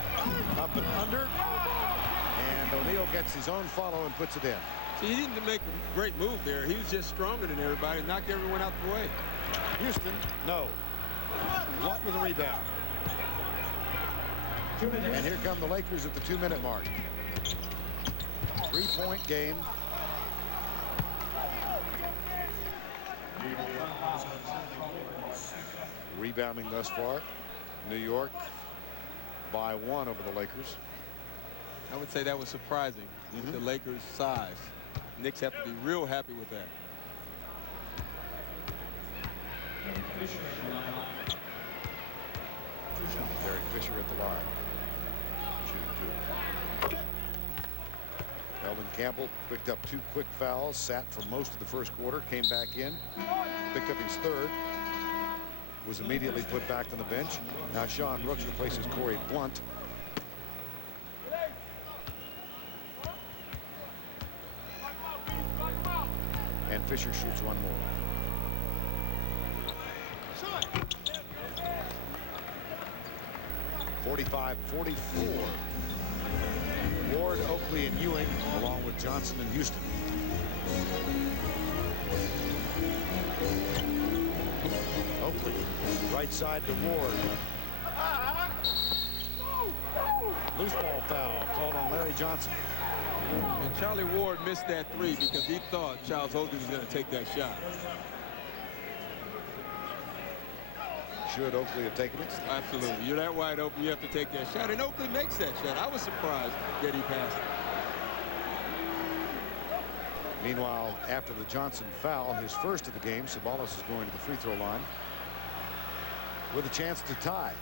Up and under. And O'Neal gets his own follow and puts it in. See, he didn't make a great move there. He was just stronger than everybody, knocked everyone out the way. Houston, no. Watt with a rebound. And here come the Lakers at the 2-minute mark. 3-point game. Rebounding thus far. New York by 1 over the Lakers. I would say that was surprising with the Lakers' size. Knicks have to be real happy with that. Derek Fisher at the line. Shooting 2. Eldon Campbell picked up 2 quick fouls, sat for most of the first quarter, came back in, picked up his 3rd, was immediately put back on the bench. Now Sean Rooks replaces Corey Blunt. And Fisher shoots 1 more. .45-44. Ward, Oakley, and Ewing, along with Johnson and Houston. Oakley, right side to Ward. Loose ball foul called on Larry Johnson. And Charlie Ward missed that 3 because he thought Charles Oakley was going to take that shot. Should Oakley have taken it? Absolutely. You're that wide open, you have to take that shot. And Oakley makes that shot. I was surprised that he passed it. Meanwhile, after the Johnson foul, his first of the game, Ceballos is going to the free throw line with a chance to tie.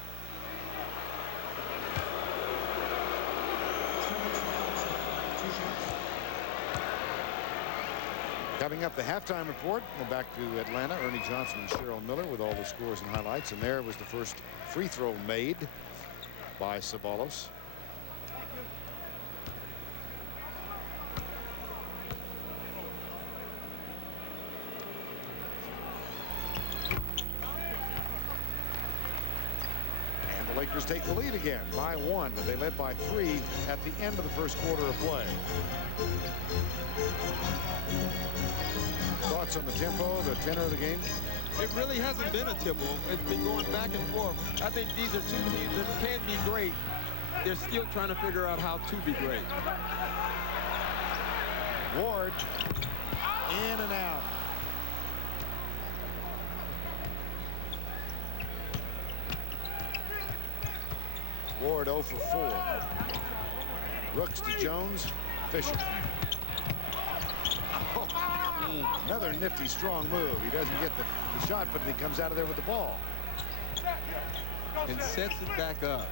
Coming up, the halftime report. We're back to Atlanta. Ernie Johnson and Cheryl Miller with all the scores and highlights. And there was the first free throw made by Ceballos. And the Lakers take the lead again by 1. They led by 3 at the end of the first quarter of play. Thoughts on the tempo, the tenor of the game? It really hasn't been a tempo. It's been going back and forth. I think these are 2 teams that can be great. They're still trying to figure out how to be great. Ward in and out. Ward 0 for 4. Rooks to Jones. Fisher. Another nifty, strong move. He doesn't get the shot, but he comes out of there with the ball. And sets it back up.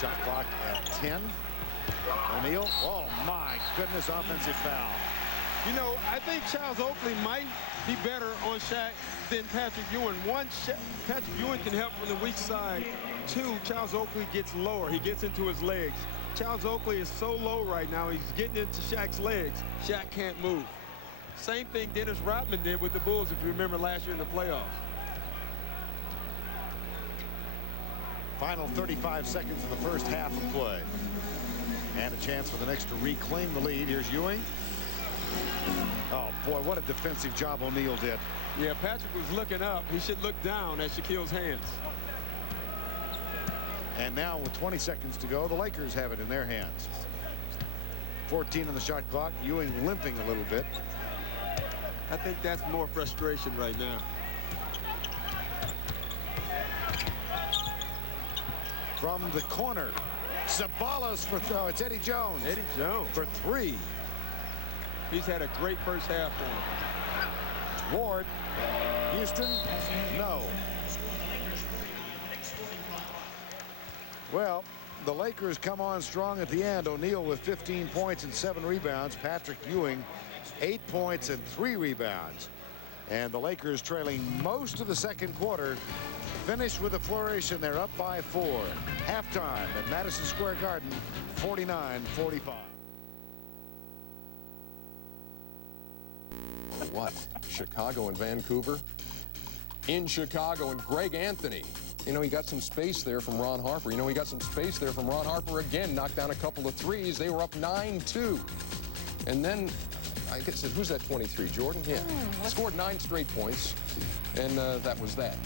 Shot clock at 10. O'Neal, oh my goodness, offensive foul. You know, I think Charles Oakley might be better on Shaq than Patrick Ewing. One, Patrick Ewing can help from the weak side. Two, Charles Oakley gets lower. He gets into his legs. Charles Oakley is so low right now, he's getting into Shaq's legs. Shaq can't move. Same thing Dennis Rodman did with the Bulls, if you remember last year in the playoffs. Final 35 seconds of the first half of play. And a chance for the Knicks to reclaim the lead. Here's Ewing. Oh, boy, what a defensive job O'Neal did. Yeah, Patrick was looking up. He should look down at Shaquille's hands. And now with 20 seconds to go, the Lakers have it in their hands. 14 on the shot clock. Ewing limping a little bit. I think that's more frustration right now. From the corner, Sabalos for throw. It's Eddie Jones. Eddie Jones for three. He's had a great first half for him. Ward. Houston. No. Well, the Lakers come on strong at the end. O'Neal with 15 points and 7 rebounds. Patrick Ewing 8 points and 3 rebounds. And the Lakers trailing most of the second quarter finished with a flourish, and they're up by 4. Halftime at Madison Square Garden, 49-45. What? Chicago and Vancouver? In Chicago, and Greg Anthony. You know, he got some space there from Ron Harper. You know, he got some space there from Ron Harper again. Knocked down a couple of threes. They were up 9-2. And then, I guess, who's that 23? Jordan? Yeah. Scored 9 straight points. And that was that.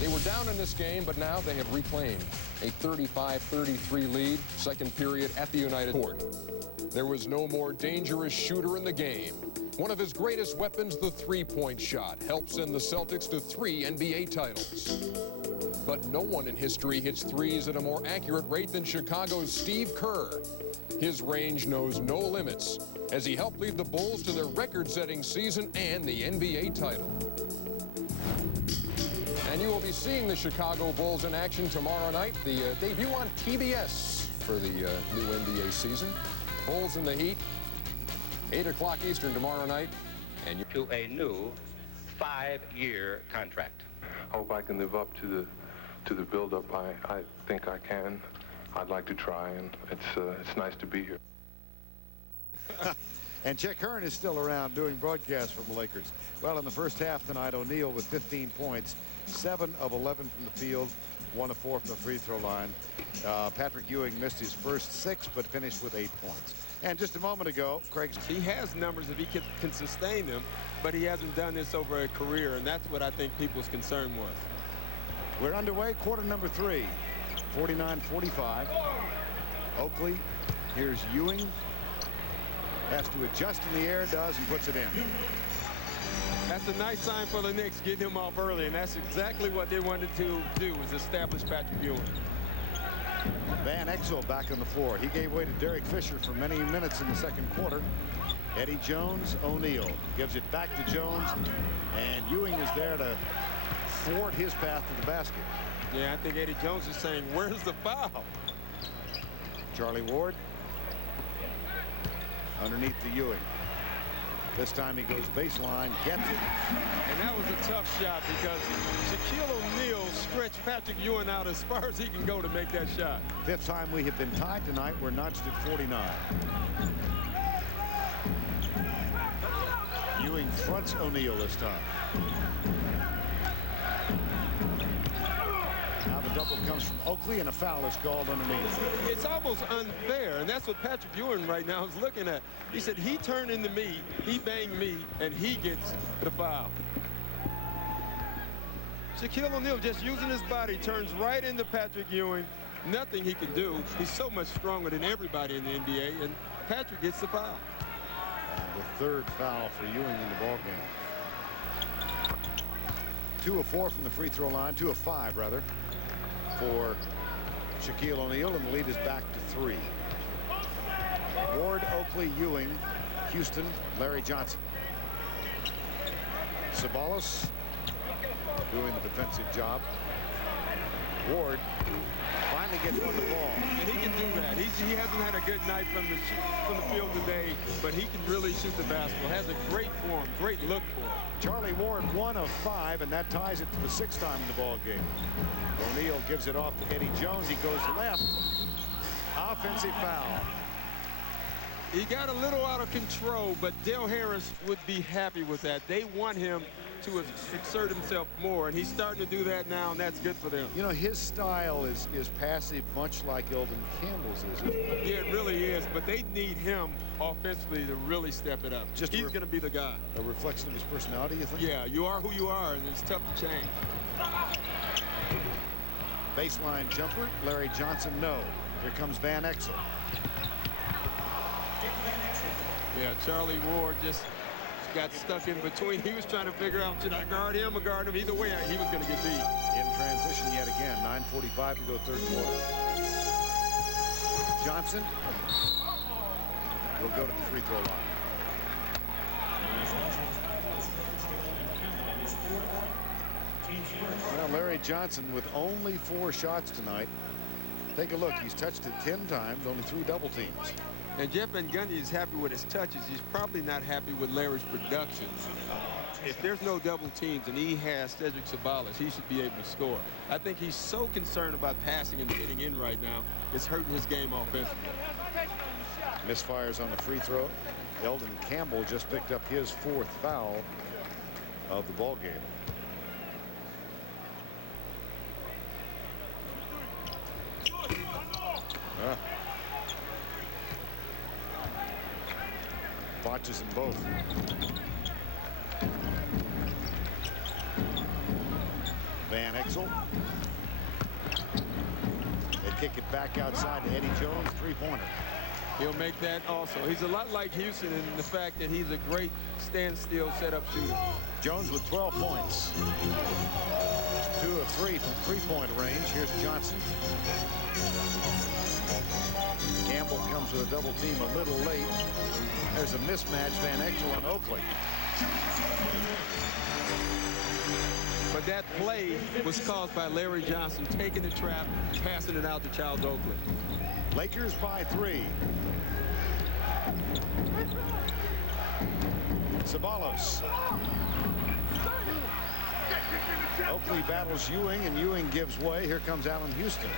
They were down in this game, but now they have reclaimed a 35-33 lead. Second period at the United Court. There was no more dangerous shooter in the game. One of his greatest weapons, the three-point shot, helped send the Celtics to 3 NBA titles. But no one in history hits threes at a more accurate rate than Chicago's Steve Kerr. His range knows no limits as he helped lead the Bulls to their record-setting season and the NBA title. And you will be seeing the Chicago Bulls in action tomorrow night, the debut on TBS for the new NBA season. Bulls in the heat, 8 o'clock Eastern tomorrow night. And to a new 5-year contract. I hope I can live up to the build-up. I think I can. I'd like to try, and it's nice to be here. And Chick Hearn is still around doing broadcasts from the Lakers. Well, in the first half tonight, O'Neal with 15 points, 7 of 11 from the field, 1 of 4 from the free throw line. Patrick Ewing missed his first 6, but finished with 8 points. And just a moment ago, Craig. He has numbers if he can sustain them, but he hasn't done this over a career, and that's what I think people's concern was. We're underway, quarter number 3, 49-45. Oakley, here's Ewing. Has to adjust in the air, does, and puts it in. That's a nice sign for the Knicks, getting him off early, and that's exactly what they wanted to do, was establish Patrick Ewing. Van Exel back on the floor. He gave way to Derek Fisher for many minutes in the second quarter. Eddie Jones, O'Neal gives it back to Jones, and Ewing is there to thwart his path to the basket. Yeah, I think Eddie Jones is saying, where's the foul? Charlie Ward underneath the Ewing. This time he goes baseline, gets it. And that was a tough shot because Shaquille O'Neal stretched Patrick Ewing out as far as he can go to make that shot. 5th time we have been tied tonight. We're notched at 49. Ewing fronts O'Neal this time. Now the double comes from Oakley, and a foul is called underneath. It's almost unfair, and that's what Patrick Ewing right now is looking at. He said he turned into me, he banged me, and he gets the foul. Shaquille O'Neal just using his body turns right into Patrick Ewing. Nothing he can do. He's so much stronger than everybody in the NBA, and Patrick gets the foul. And the 3rd foul for Ewing in the ball game. 2 of 4 from the free throw line, 2 of 5 rather, for Shaquille O'Neal, and the lead is back to 3. Ward, Oakley, Ewing, Houston, Larry Johnson. Sabalos doing the defensive job. Ward finally gets one to fall. And he can do that. He hasn't had a good night from the field today, but he can really shoot the basketball. Has a great form, great look for him. Charlie Ward 1 of 5, and that ties it for the 6th time in the ball game. O'Neal gives it off to Eddie Jones. He goes left. Offensive foul. He got a little out of control, but Dale Harris would be happy with that. They want him to exert himself more, and he's starting to do that now, and that's good for them. You know, his style is passive, much like Eldon Campbell's is. Yeah, it really is, but they need him offensively to really step it up. He's going to be the guy. A reflection of his personality, you think? Yeah, you are who you are, and it's tough to change. Baseline jumper, Larry Johnson, no. Here comes Van Exel. Yeah, Charlie Ward just got stuck in between. He was trying to figure out, should I guard him or guard him? Either way, he was going to get beat. In transition yet again. 9:45 to go, third quarter. Johnson will go to the free throw line. Well, Larry Johnson with only 4 shots tonight. Take a look. He's touched it 10 times, only 3 double teams. And Jeff Van Gundy is happy with his touches. He's probably not happy with Larry's production. If there's no double teams and he has Cedric Sabalas, he should be able to score. I think he's so concerned about passing and getting in right now, it's hurting his game offensively. Misfires on the free throw. Eldon Campbell just picked up his 4th foul of the ball game. Botches in both. Van Exel. They kick it back outside to Eddie Jones, 3-pointer. He'll make that also. He's a lot like Houston in the fact that he's a great standstill setup shooter. Jones with 12 points. 2 of 3 from 3-point range. Here's Johnson. Campbell comes with a double team a little late. There's a mismatch. Van Exel on Oakley. But that play was caused by Larry Johnson taking the trap, passing it out to Charles Oakley. Lakers by 3. Sabalos. Oakley battles Ewing, and Ewing gives way. Here comes Allen Houston.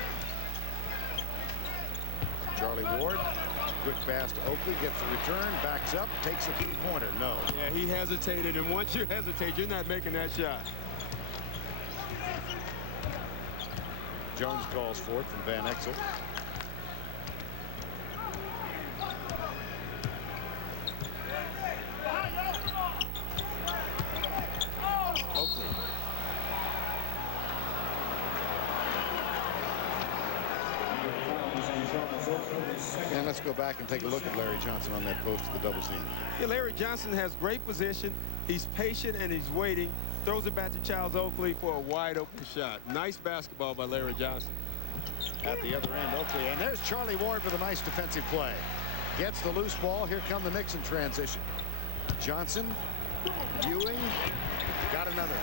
Charlie Ward, quick pass to Oakley, gets the return, backs up, takes a 3-pointer. No. Yeah, he hesitated, and once you hesitate, you're not making that shot. Jones calls for it from Van Exel. Oakley. And let's go back and take a look at Larry Johnson on that post of the double team. Yeah, Larry Johnson has great position. He's patient and he's waiting. Throws it back to Charles Oakley for a wide open shot. Nice basketball by Larry Johnson. At the other end, Oakley. And there's Charlie Ward with a nice defensive play. Gets the loose ball. Here come the Knicks in transition. Johnson, Ewing, got another.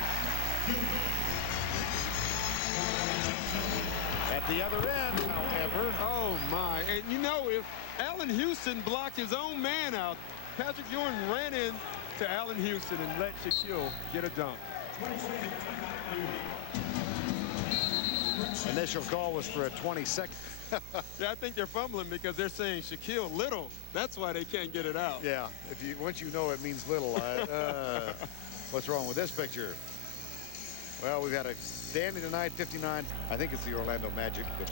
At the other end, however. Oh, my. And, you know, if Allen Houston blocked his own man out, Patrick Ewing ran in to Allen Houston and let Shaquille get a dunk. Initial call was for a 20-second. Yeah, I think they're fumbling because they're saying Shaquille Little. That's why they can't get it out. Yeah, once you know it means little. What's wrong with this picture? Well, we've had a dandy tonight, 59. I think it's the Orlando Magic, but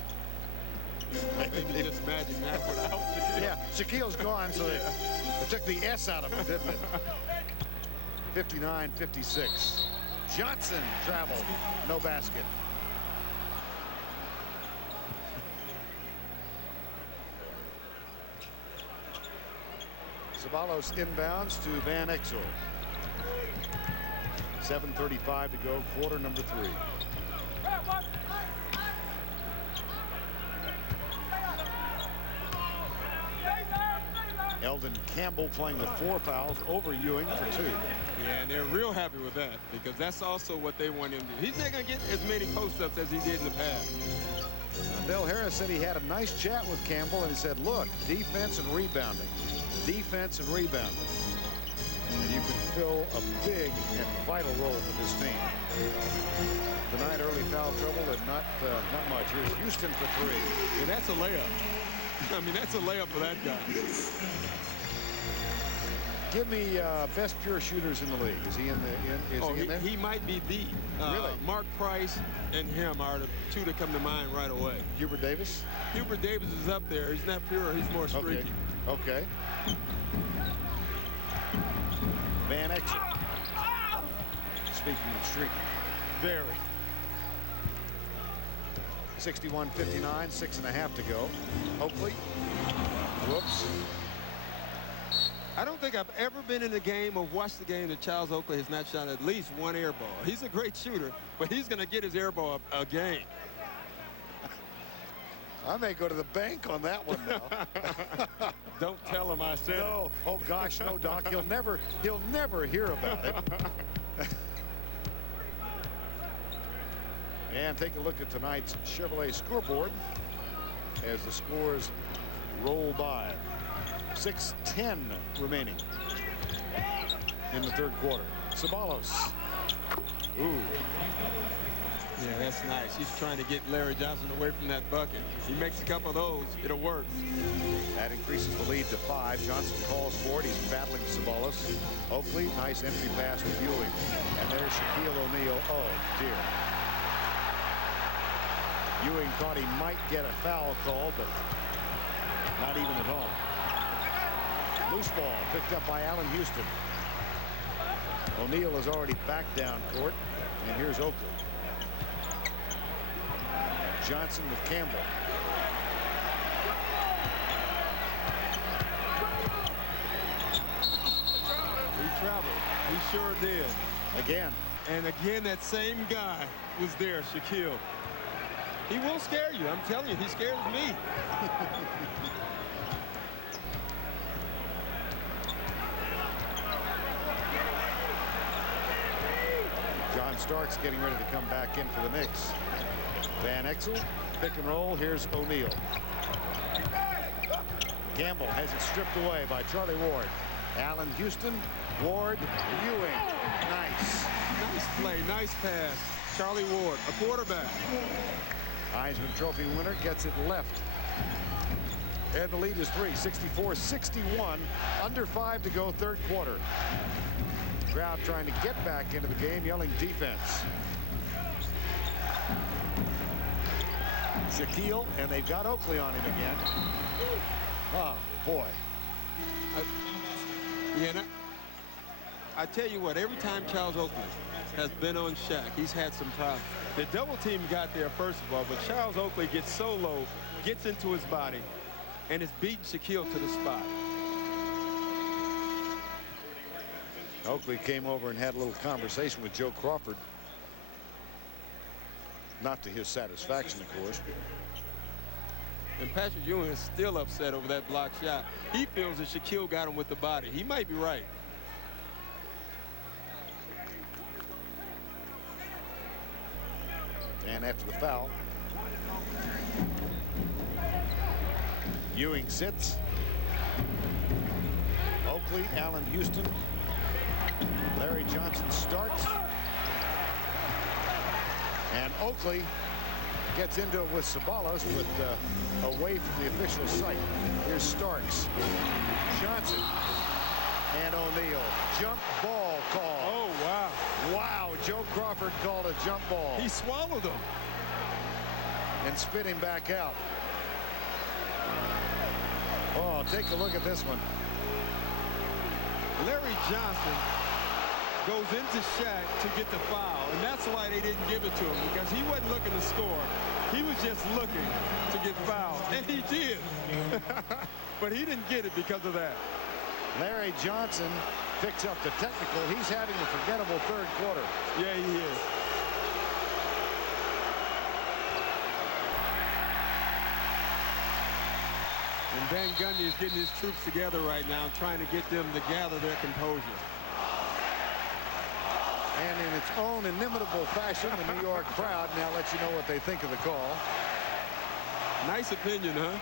maybe just Magic now without Shaquille. Yeah, Shaquille's gone, so they took the S out of him, didn't it? 59-56. Johnson traveled, no basket. Sabalos inbounds to Van Exel. 7:35 to go, quarter number 3. Eldon Campbell playing with 4 fouls over Ewing for 2. Yeah, and they're real happy with that because that's also what they want him to do. He's not going to get as many post-ups as he did in the past. Bill Harris said he had a nice chat with Campbell, and he said, look, defense and rebounding. Defense and rebounding. And you can fill a big and vital role for this team. Tonight, early foul trouble, and not much. Here's Houston for 3. Yeah, that's a layup. I mean, that's a layup for that guy. Give me best pure shooters in the league. Is he in there? He might be the. Really? Mark Price and him are the 2 that come to mind right away. Hubert Davis? Hubert Davis is up there. He's not pure. He's more streaky. Okay. Van Exel. Speaking of streaky. Very. 61-59, 6.5 to go. Oakley. Whoops. I don't think I've ever been in a game or watched the game that Charles Oakley has not shot at least 1 air ball. He's a great shooter, but he's going to get his air ball a game. I may go to the bank on that one now. Don't tell him I said no. it. Oh gosh, no, Doc. He'll never hear about it. And take a look at tonight's Chevrolet scoreboard as the scores roll by. 6:10 remaining in the 3rd quarter. Ceballos. Ooh. Yeah, that's nice. He's trying to get Larry Johnson away from that bucket. He makes a couple of those, it'll work. That increases the lead to 5. Johnson calls for it. He's battling Ceballos. Oakley, nice entry pass with Ewing. And there's Shaquille O'Neal. Oh, dear. Ewing thought he might get a foul call, but not even at home. Loose ball picked up by Allen Houston. O'Neal is already back down court. And here's Oakley. Johnson with Campbell. He traveled. He sure did. Again. And again, that same guy was there, Shaquille. He will scare you. I'm telling you, he scares me. John Starks getting ready to come back in for the Knicks. Van Exel, pick and roll. Here's O'Neal. Campbell has it stripped away by Charlie Ward. Allen Houston, Ward, Ewing. Nice. Nice play, nice pass. Charlie Ward, a quarterback. Heisman Trophy winner gets it left. And the lead is 3, 64-61. Under 5 to go, 3rd quarter. Crowd trying to get back into the game, yelling defense. Shaquille, and they've got Oakley on him again. Oh, boy. I tell you what, every time Charles Oakley has been on Shaq, he's had some problems. The double team got there first of all, but Charles Oakley gets so low, gets into his body, and is beating Shaquille to the spot. Oakley came over and had a little conversation with Joe Crawford. Not to his satisfaction, of course. And Patrick Ewing is still upset over that block shot. He feels that Shaquille got him with the body. He might be right. And after the foul, Ewing sits. Oakley, Allen Houston, Larry Johnson starts. And Oakley gets into it with Ceballos, but away from the official sight. Here's Starks, Johnson, and O'Neal. Jump ball call. Oh, wow. Wow, Joe Crawford called a jump ball. He swallowed him. And spit him back out. Oh, take a look at this one. Larry Johnson goes into Shaq to get the foul, and that's why they didn't give it to him, because he wasn't looking to score. He was just looking to get fouled, and he did. But he didn't get it because of that. Larry Johnson picks up the technical. He's having a forgettable 3rd quarter. Yeah, he is. And Van Gundy is getting his troops together right now, trying to get them to gather their composure. And in its own inimitable fashion, the New York crowd now lets you know what they think of the call. Nice opinion, huh?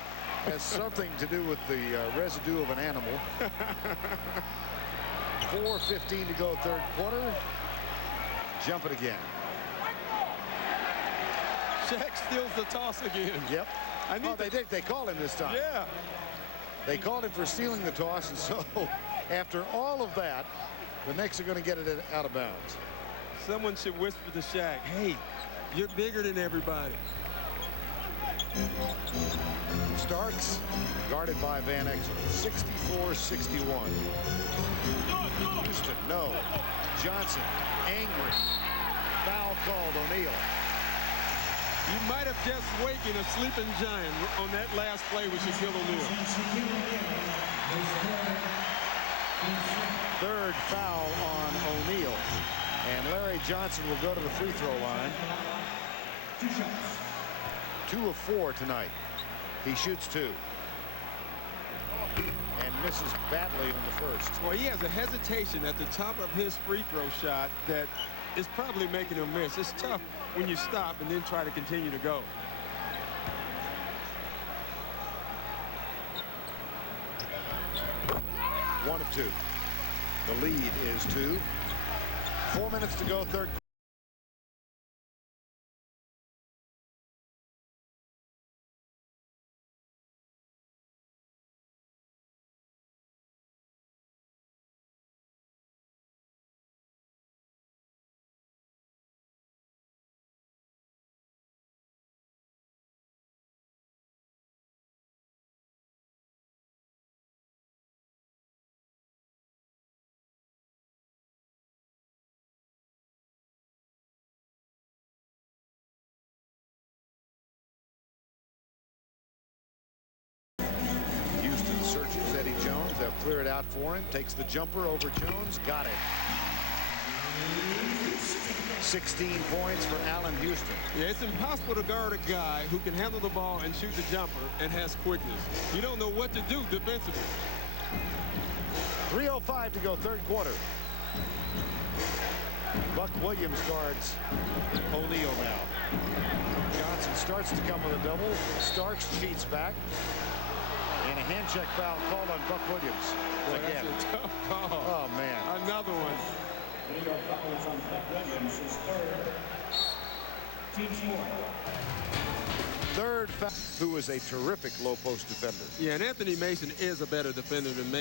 Has something to do with the residue of an animal. 4:15 to go third quarter. Jump it again. Shaq steals the toss again. Yep. They called him this time. Yeah. They called him for stealing the toss, and so after all of that, the Knicks are going to get it out of bounds. Someone should whisper to Shaq, hey, you're bigger than everybody. Starks guarded by Van Exel. 64-61. Houston, no. Johnson, angry. Foul called, O'Neal. You might have just wakened a sleeping giant on that last play with Shaquille O'Neal. Third foul on O'Neal. And Larry Johnson will go to the free throw line. 2 of 4 tonight. He shoots 2. And misses badly on the first. Well, he has a hesitation at the top of his free throw shot that is probably making him miss. It's tough when you stop and then try to continue to go. One of 2. The lead is 2. 4 minutes to go, third. Searches Eddie Jones. They'll clear it out for him. Takes the jumper over Jones. Got it. 16 points for Allen Houston. Yeah, it's impossible to guard a guy who can handle the ball and shoot the jumper and has quickness. You don't know what to do defensively. 3:05 to go, third quarter. Buck Williams guards O'Neal now. Johnson starts to come with a double. Starks cheats back. And a hand check foul called on Buck Williams. Boy, Again. that's a tough call. Oh, man. Another one. Third foul, who is a terrific low post defender. Yeah, and Anthony Mason is a better defender than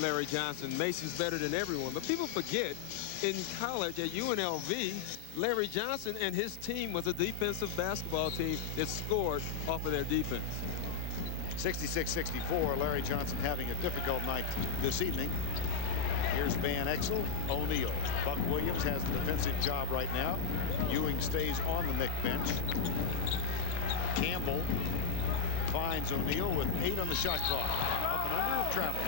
Larry Johnson. Mason's better than everyone. But people forget, in college at UNLV, Larry Johnson and his team was a defensive basketball team that scored off of their defense. 66-64, Larry Johnson having a difficult night this evening. Here's Van Exel, O'Neal. Buck Williams has the defensive job right now. Ewing stays on the Knicks bench. Campbell finds O'Neal with 8 on the shot clock. Up and under, travel.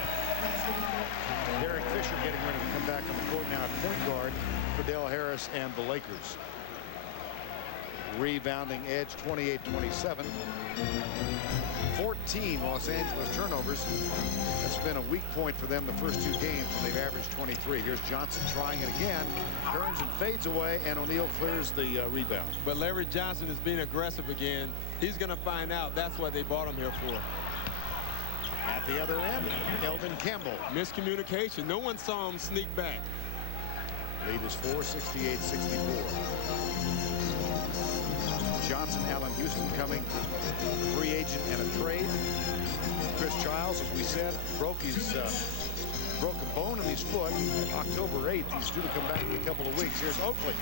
Derek Fisher getting ready to come back on the court now at point guard for Dale Harris and the Lakers. Rebounding edge, 28-27. 14 Los Angeles turnovers. That's been a weak point for them the first 2 games when they've averaged 23. Here's Johnson trying it again. Turns and fades away, and O'Neal clears the rebound. But Larry Johnson is being aggressive again. He's going to find out that's what they brought him here for. At the other end, Eldon Campbell. Miscommunication. No one saw him sneak back. Lead is 4, 68-64. Johnson, Allen Houston coming free agent and a trade. Chris Childs, as we said, broke his broken bone in his foot October 8th. He's due to come back in a couple of weeks. Here's Oakley.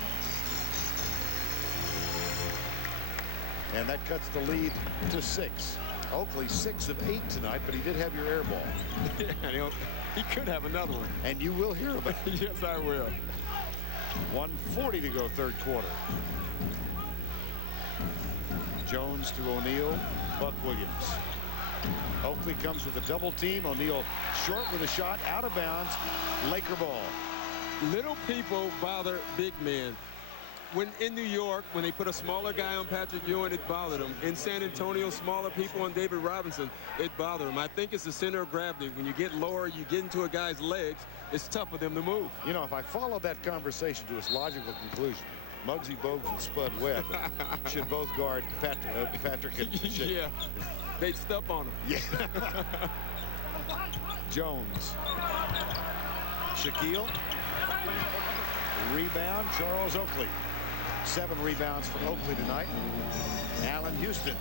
And that cuts the lead to 6. Oakley 6 of 8 tonight, but he did have your air ball. Yeah, he could have another one. And you will hear about it. Yes, I will. 1:40 to go, third quarter. Jones to O'Neal, Buck Williams. Oakley comes with a double team. O'Neal short with a shot, out of bounds. Laker ball. Little people bother big men. when in New York, when they put a smaller guy on Patrick Ewing, it bothered them. In San Antonio, smaller people on David Robinson, it bothered them. I think it's the center of gravity. When you get lower, you get into a guy's legs, it's tough for them to move. You know, if I follow that conversation to its logical conclusion, Muggsy Bogues and Spud Webb should both guard Patrick and Shaq. Yeah, they'd step on him. Yeah. Jones. Shaquille. Rebound, Charles Oakley. 7 rebounds for Oakley tonight. Allen Houston.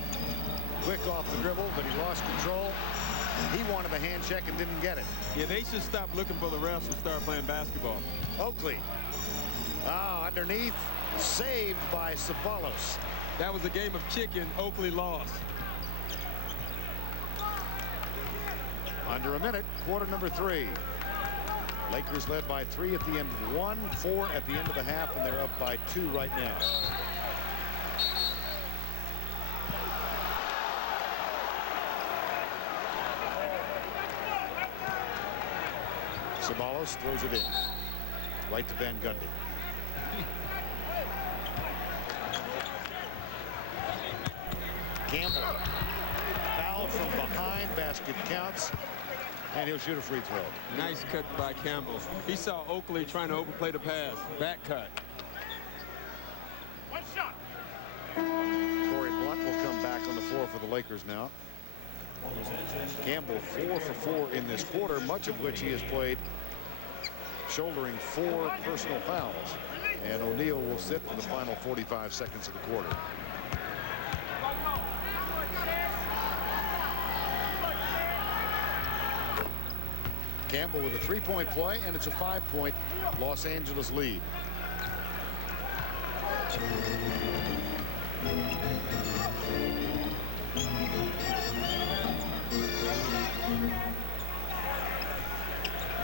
Quick off the dribble, but he lost control. He wanted the hand check and didn't get it. Yeah, they should stop looking for the refs and start playing basketball. Oakley. Underneath. Saved by Ceballos. That was a game of chicken. Oakley lost. Under a minute, quarter number 3. Lakers led by 3 at the end of 1, 4 at the end of the half, and they're up by 2 right now. Ceballos throws it in. Right to Van Gundy. Campbell. Foul from behind. Basket counts. And he'll shoot a free throw. Nice cut by Campbell. He saw Oakley trying to overplay the pass. Back cut. One shot. Corey Blunt will come back on the floor for the Lakers now. Campbell 4 for 4 in this quarter, much of which he has played shouldering 4 personal fouls. And O'Neal will sit for the final 45 seconds of the quarter. Campbell with a 3-point play, and it's a 5-point Los Angeles lead.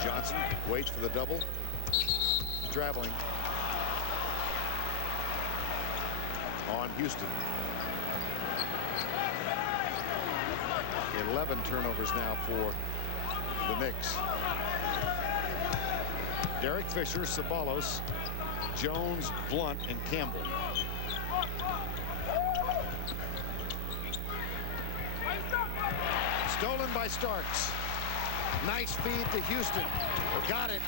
Johnson waits for the double. Traveling on Houston. 11 turnovers now for the Knicks. Derek Fisher, Ceballos, Jones, Blunt, and Campbell. Stolen by Starks. Nice feed to Houston. Got it.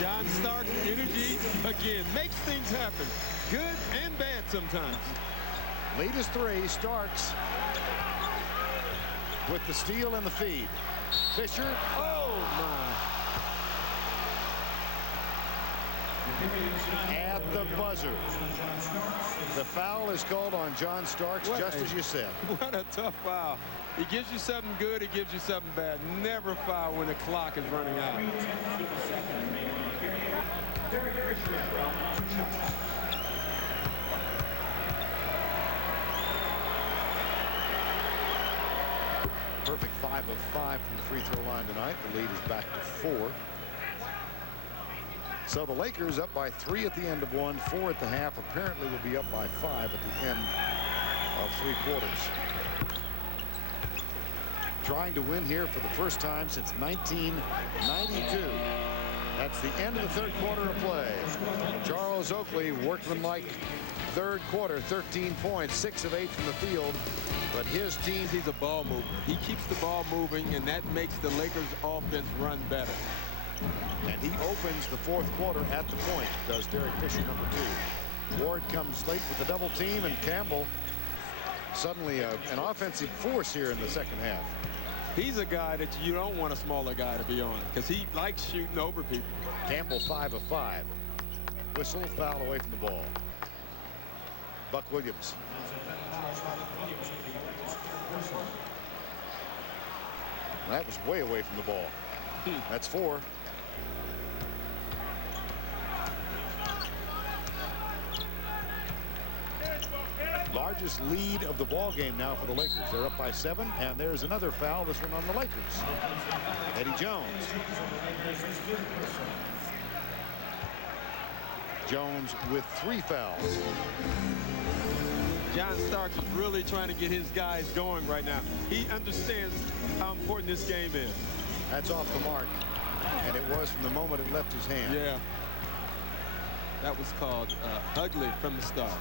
John Starks' energy, again, makes things happen. Good and bad sometimes. Lead is 3. Starks with the steal and the feed. Fisher. Oh, my. At the buzzer. The foul is called on John Starks, just as you said. What a tough foul. He gives you something good, he gives you something bad. Never foul when the clock is running out. Perfect 5 of 5 from the free throw line tonight. The lead is back to 4. So the Lakers up by 3 at the end of 1, 4 at the half. Apparently will be up by 5 at the end of 3 quarters. Trying to win here for the first time since 1992. That's the end of the 3rd quarter of play. Charles Oakley, workmanlike 3rd quarter, 13 points, 6 of 8 from the field. But his team, he's a ball mover. He keeps the ball moving, and that makes the Lakers offense run better. And he opens the 4th quarter at the point, does Derek Fisher, number 2. Ward comes late with the double team, and Campbell suddenly an offensive force here in the 2nd half. He's a guy that you don't want a smaller guy to be on because he likes shooting over people. Campbell 5 of 5. Whistle, foul away from the ball. Buck Williams. That was way away from the ball. That's 4. Largest lead of the ball game now for the Lakers. They're up by 7, and there's another foul, this one on the Lakers. Eddie Jones. Jones with 3 fouls. John Starks is really trying to get his guys going right now. He understands how important this game is. That's off the mark, and it was from the moment it left his hand. Yeah. That was called ugly from the start.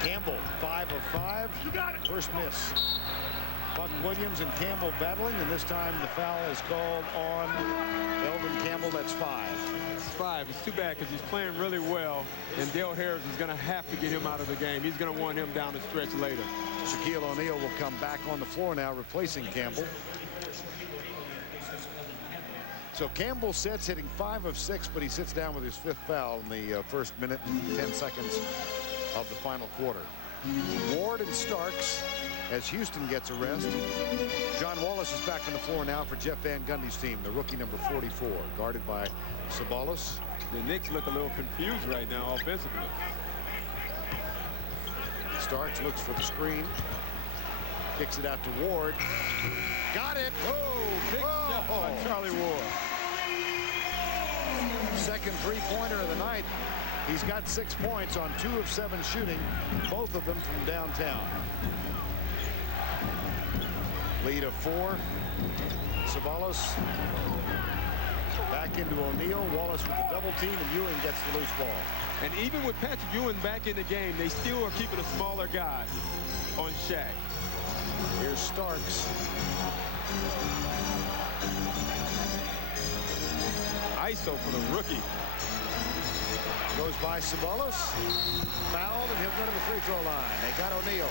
Campbell, 5 of 5. You got it. First miss. Buck Williams and Campbell battling, and this time the foul is called on Elvin Campbell. That's 5. It's 5. It's too bad because he's playing really well, and Dale Harris is going to have to get him out of the game. He's going to want him down the stretch later. Shaquille O'Neal will come back on the floor now, replacing Campbell. So Campbell sits, hitting 5 of 6, but he sits down with his 5th foul in the first minute and 10 seconds of the final quarter. Ward and Starks as Houston gets a rest. John Wallace is back on the floor now for Jeff Van Gundy's team, the rookie number 44, guarded by Sabonis. The Knicks look a little confused right now offensively. Starks looks for the screen. Kicks it out to Ward. Got it. Oh, big shot by Charlie Ward. Second three-pointer of the night. He's got 6 points on 2 of 7 shooting, both of them from downtown. Lead of 4. Sabonis back into O'Neal. Wallace with the double team, and Ewing gets the loose ball. And even with Patrick Ewing back in the game, they still are keeping a smaller guy on Shaq. Here's Starks. ISO for the rookie. Goes by Sabonis. Fouled, and he'll go to the free throw line. They got O'Neal.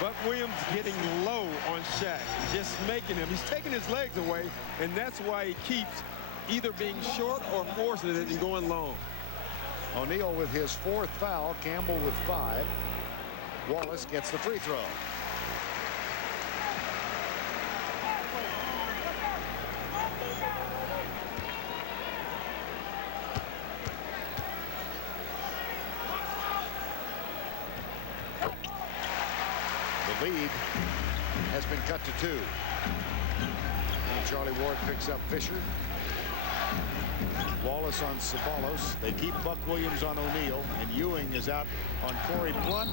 Buck Williams getting low on Shaq, just making him. He's taking his legs away, and that's why he keeps either being short or forcing it and going long. O'Neal with his 4th foul. Campbell with 5. Wallace gets the free throw. The lead has been cut to 2. And Charlie Ward picks up Fisher. Wallace on Sabonis. They keep Buck Williams on O'Neal, and Ewing is out on Corey Blunt.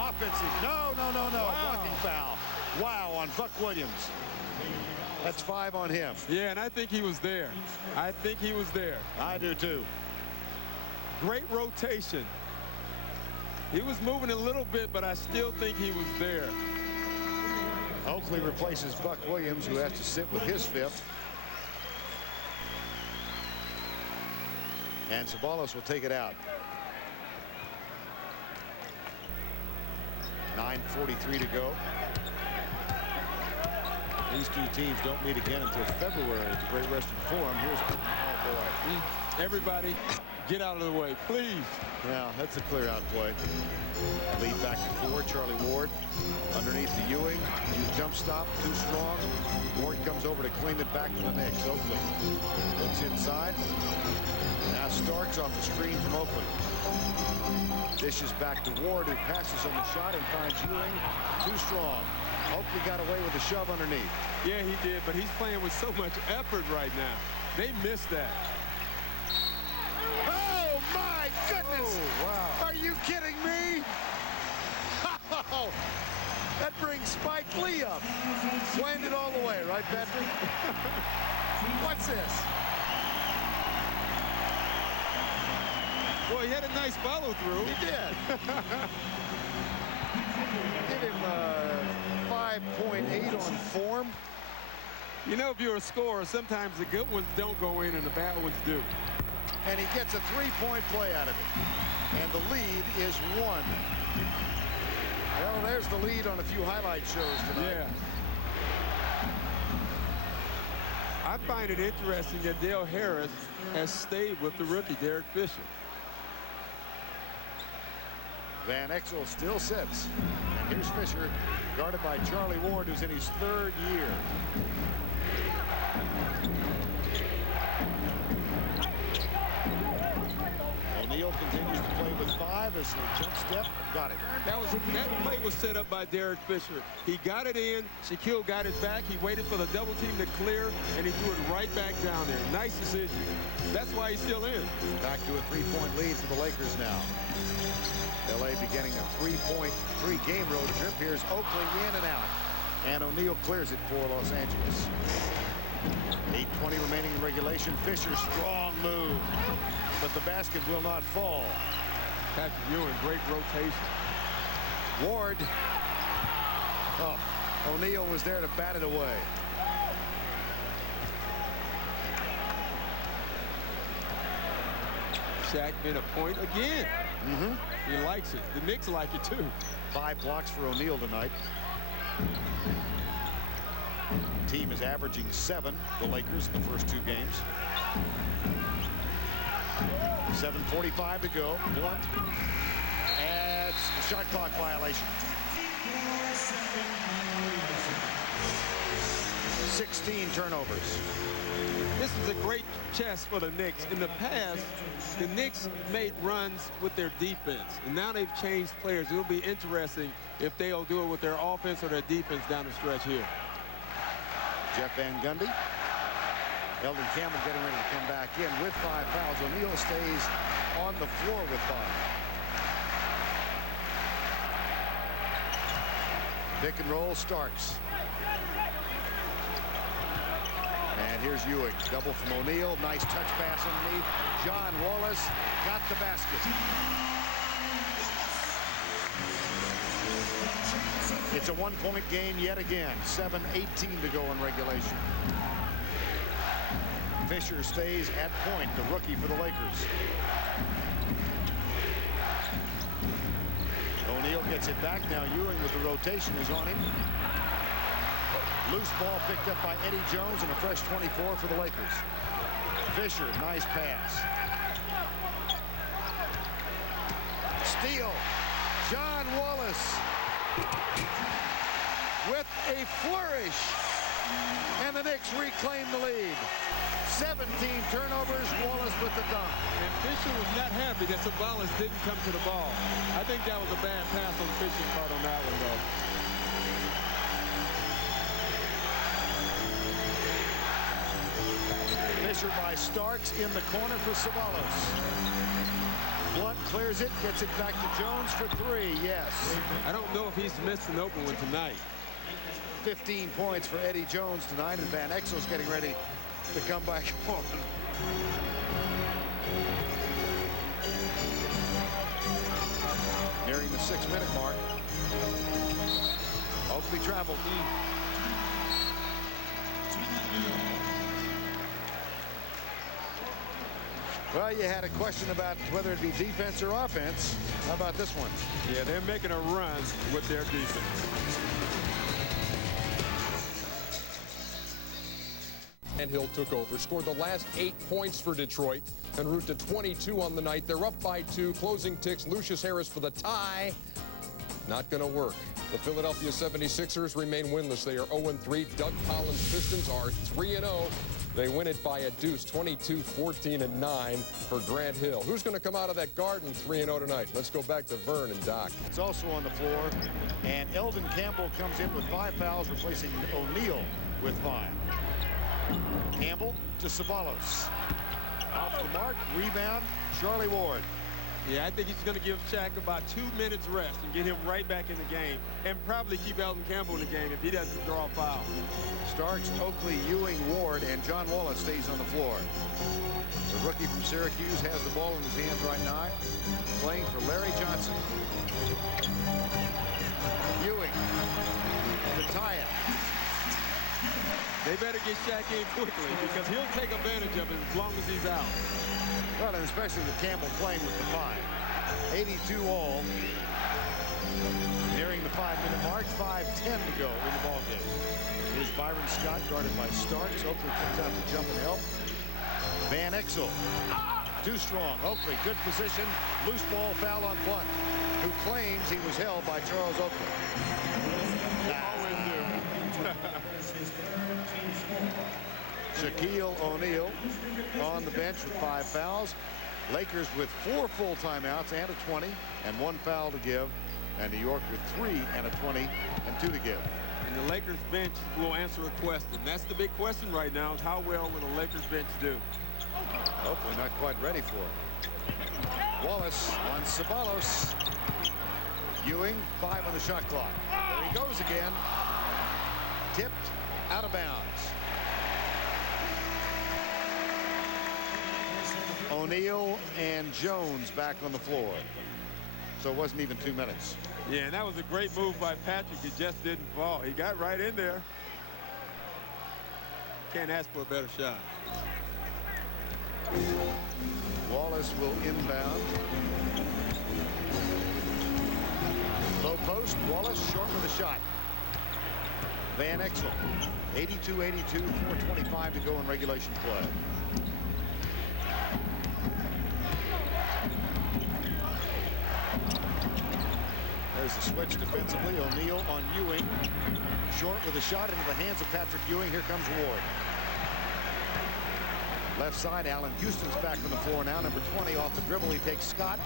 Offensive. No. Wow. Blocking foul. Wow, on Buck Williams. That's 5 on him. Yeah, and I think he was there. I think he was there. I do too. Great rotation. He was moving a little bit, but I still think he was there. Oakley replaces Buck Williams, who has to sit with his 5th. And Sabonis will take it out. 9:43 to go. These two teams don't meet again until February at the Great Western Forum. Here's, oh boy. Everybody, get out of the way, please. Yeah, that's a clear out play. Lead back to 4. Charlie Ward underneath the Ewing. Jump stop, too strong. Ward comes over to clean it back to the Knicks. Oakley looks inside. Now Starks off the screen from Oakland. Dishes back to Ward, who passes on the shot and finds Ewing too strong. Oakley got away with the shove underneath. Yeah, he did, but he's playing with so much effort right now. They missed that. Oh, my goodness. Oh, wow. Are you kidding me? Oh, that brings Spike Lee up. Slammed it all the way, right, Patrick? What's this? Well, he had a nice follow-through. He did. Give him 5.8 on form. You know, if you're a scorer, sometimes the good ones don't go in and the bad ones do. And he gets a 3-point play out of it. And the lead is 1. Well, there's the lead on a few highlight shows tonight. Yeah. I find it interesting that Dale Harris has stayed with the rookie, Derek Fisher. Van Exel still sits. And here's Fisher, guarded by Charlie Ward, who's in his 3rd year. O'Neal continues to play with 5 as the jump step. Got it. That play was set up by Derek Fisher. He got it in. Shaquille got it back. He waited for the double team to clear, and he threw it right back down there. Nice decision. That's why he's still in. Back to a 3-point lead for the Lakers now. LA beginning a 3-game road trip. Here's Oakley in and out. And O'Neal clears it for Los Angeles. 8:20 remaining in regulation. Fisher, strong move. But the basket will not fall. Patrick Ewing, great rotation. Ward. Oh, O'Neal was there to bat it away. Shaq made a point again. He likes it. The Knicks like it too. 5 blocks for O'Neal tonight. Team is averaging 7, the Lakers, in the first 2 games. 7:45 to go. Blunt adds the shot clock violation. 16 turnovers. This is a great chess for the Knicks. In the past, the Knicks made runs with their defense, and now they've changed players. It'll be interesting if they'll do it with their offense or their defense down the stretch here. Jeff Van Gundy. Eldon Campbell getting ready to come back in with 5 fouls. O'Neal stays on the floor with 5. Pick and roll Starks. And here's Ewing. Double from O'Neal. Nice touch pass underneath. John Wallace got the basket. It's a 1-point game yet again. 7:18 to go in regulation. Fisher stays at point, the rookie for the Lakers. O'Neal gets it back now. Ewing with the rotation is on him. Loose ball picked up by Eddie Jones and a fresh 24 for the Lakers. Fisher, nice pass. Steal. John Wallace with a flourish. And the Knicks reclaim the lead. 17 turnovers, Wallace with the dunk. And Fisher was not happy that Sabonis didn't come to the ball. I think that was a bad pass on Fisher's part on that one, though. Fisher by Starks in the corner for Sabonis. Blunt clears it, gets it back to Jones for 3. Yes. I don't know if he's missed an open one tonight. 15 points for Eddie Jones tonight, and Van Exel's getting ready to come back on. Nearing the 6-minute mark. Oakley traveled. Well, you had a question about whether it be defense or offense. How about this one? Yeah, they're making a run with their defense. And Hill took over, scored the last 8 points for Detroit, en route to 22 on the night. They're up by 2. Closing ticks. Lucius Harris for the tie. Not going to work. The Philadelphia 76ers remain winless. They are 0-3. Doug Collins' Pistons are 3-0. They win it by a deuce, 22-14-9 for Grant Hill. Who's going to come out of that Garden 3-0 tonight? Let's go back to Vern and Doc. It's also on the floor, and Eldon Campbell comes in with 5 fouls, replacing O'Neal with 5. Campbell to Sabonis. Off the mark, rebound, Charlie Ward. Yeah, I think he's going to give Shaq about 2 minutes rest and get him right back in the game, and probably keep Eldon Campbell in the game if he doesn't draw a foul. Starks, Oakley, Ewing, Ward, and John Wallace stays on the floor. The rookie from Syracuse has the ball in his hands right now, playing for Larry Johnson. Ewing to tie it. They better get Shaq in quickly because he'll take advantage of it as long as he's out. Well, and especially with Campbell playing with the 5. 82 all. Nearing the 5-minute mark. 5:10 to go in the ballgame. Here's Byron Scott guarded by Starks. Oakley comes out to jump and help. Van Exel. Too strong. Oakley, good position. Loose ball foul on Blunt, who claims he was held by Charles Oakley. Always do. Shaquille O'Neal on the bench with 5 fouls. Lakers with 4 full timeouts and a 20 and 1 foul to give. And New York with 3 and a 20 and 2 to give. And the Lakers bench will answer a question. That's the big question right now, is how well will the Lakers bench do? Hopefully not quite ready for it. Wallace on Sabonis. Ewing, 5 on the shot clock. There he goes again. Tipped, out of bounds. O'Neal and Jones back on the floor. So it wasn't even 2 minutes. Yeah, and that was a great move by Patrick. It just didn't fall. He got right in there. Can't ask for a better shot. Wallace will inbound. Low post, Wallace short with a shot. Van Exel, 82-82, 4:25 to go in regulation play. There's the switch defensively. O'Neal on Ewing. Short with a shot into the hands of Patrick Ewing. Here comes Ward. Left side, Allen Houston's back on the floor now. Number 20 off the dribble. He takes Scott.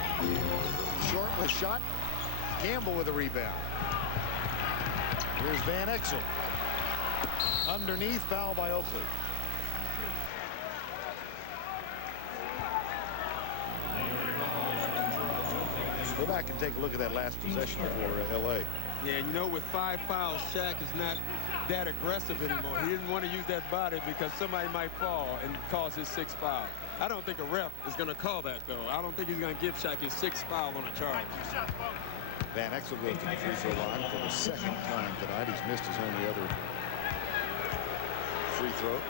Short with a shot. Campbell with a rebound. Here's Van Exel. Underneath, foul by Oakley. Go back and take a look at that last possession for LA. Yeah, you know, with 5 fouls, Shaq is not that aggressive anymore. He didn't want to use that body because somebody might fall and cause his 6th foul. I don't think a ref is going to call that, though. I don't think he's going to give Shaq his 6th foul on a charge. Van Exel goes to the free throw line for the 2nd time tonight. He's missed his only other free throw.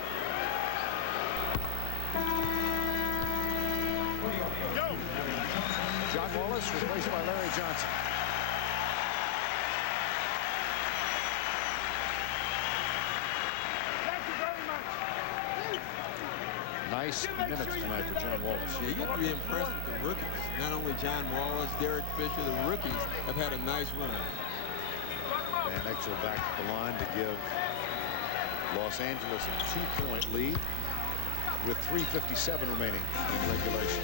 John Wallace replaced by Larry Johnson. Thank you very much. Nice minutes tonight for John Wallace. Yeah, you have to be impressed with the rookies. Not only John Wallace, Derek Fisher, the rookies have had a nice run. Van Exel back to the line to give Los Angeles a 2-point lead with 3:57 remaining in regulation.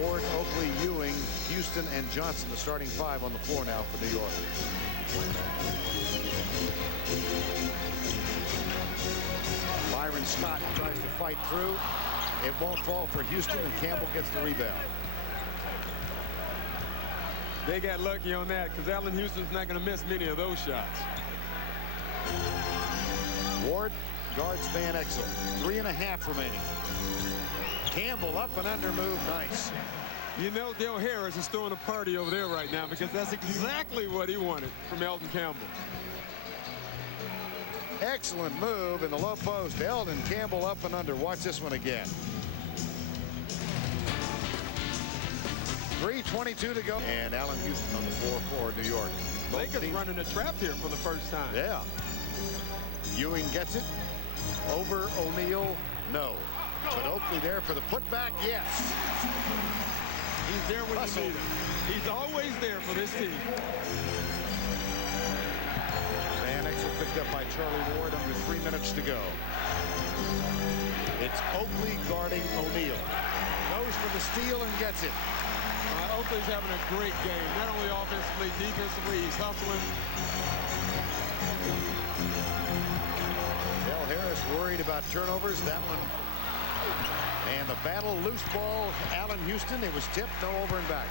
Ward, Oakley, Ewing, Houston, and Johnson, the starting 5 on the floor now for New York. Byron Scott tries to fight through. It won't fall for Houston, and Campbell gets the rebound. They got lucky on that because Allen Houston's not going to miss many of those shots. Ward guards Van Exel. 3.5 remaining. Campbell up and under move. Nice. You know, Dale Harris is throwing a party over there right now because that's exactly what he wanted from Elton Campbell. Excellent move in the low post. Eldon Campbell up and under. Watch this one again. 3:22 to go. And Allen Houston on the floor for New York. Lakers running a trap here for the first time. Yeah. Ewing gets it. Over O'Neal, no. But Oakley there for the putback, yes. He's there when you need him. He's always there for this team. Van Exel picked up by Charlie Ward under 3 minutes to go. It's Oakley guarding O'Neal. Goes for the steal and gets it. Oakley's having a great game. Not only offensively, defensively, he's hustling. Del Harris worried about turnovers. That one. And the battle, loose ball, Allen Houston. It was tipped, no over and back.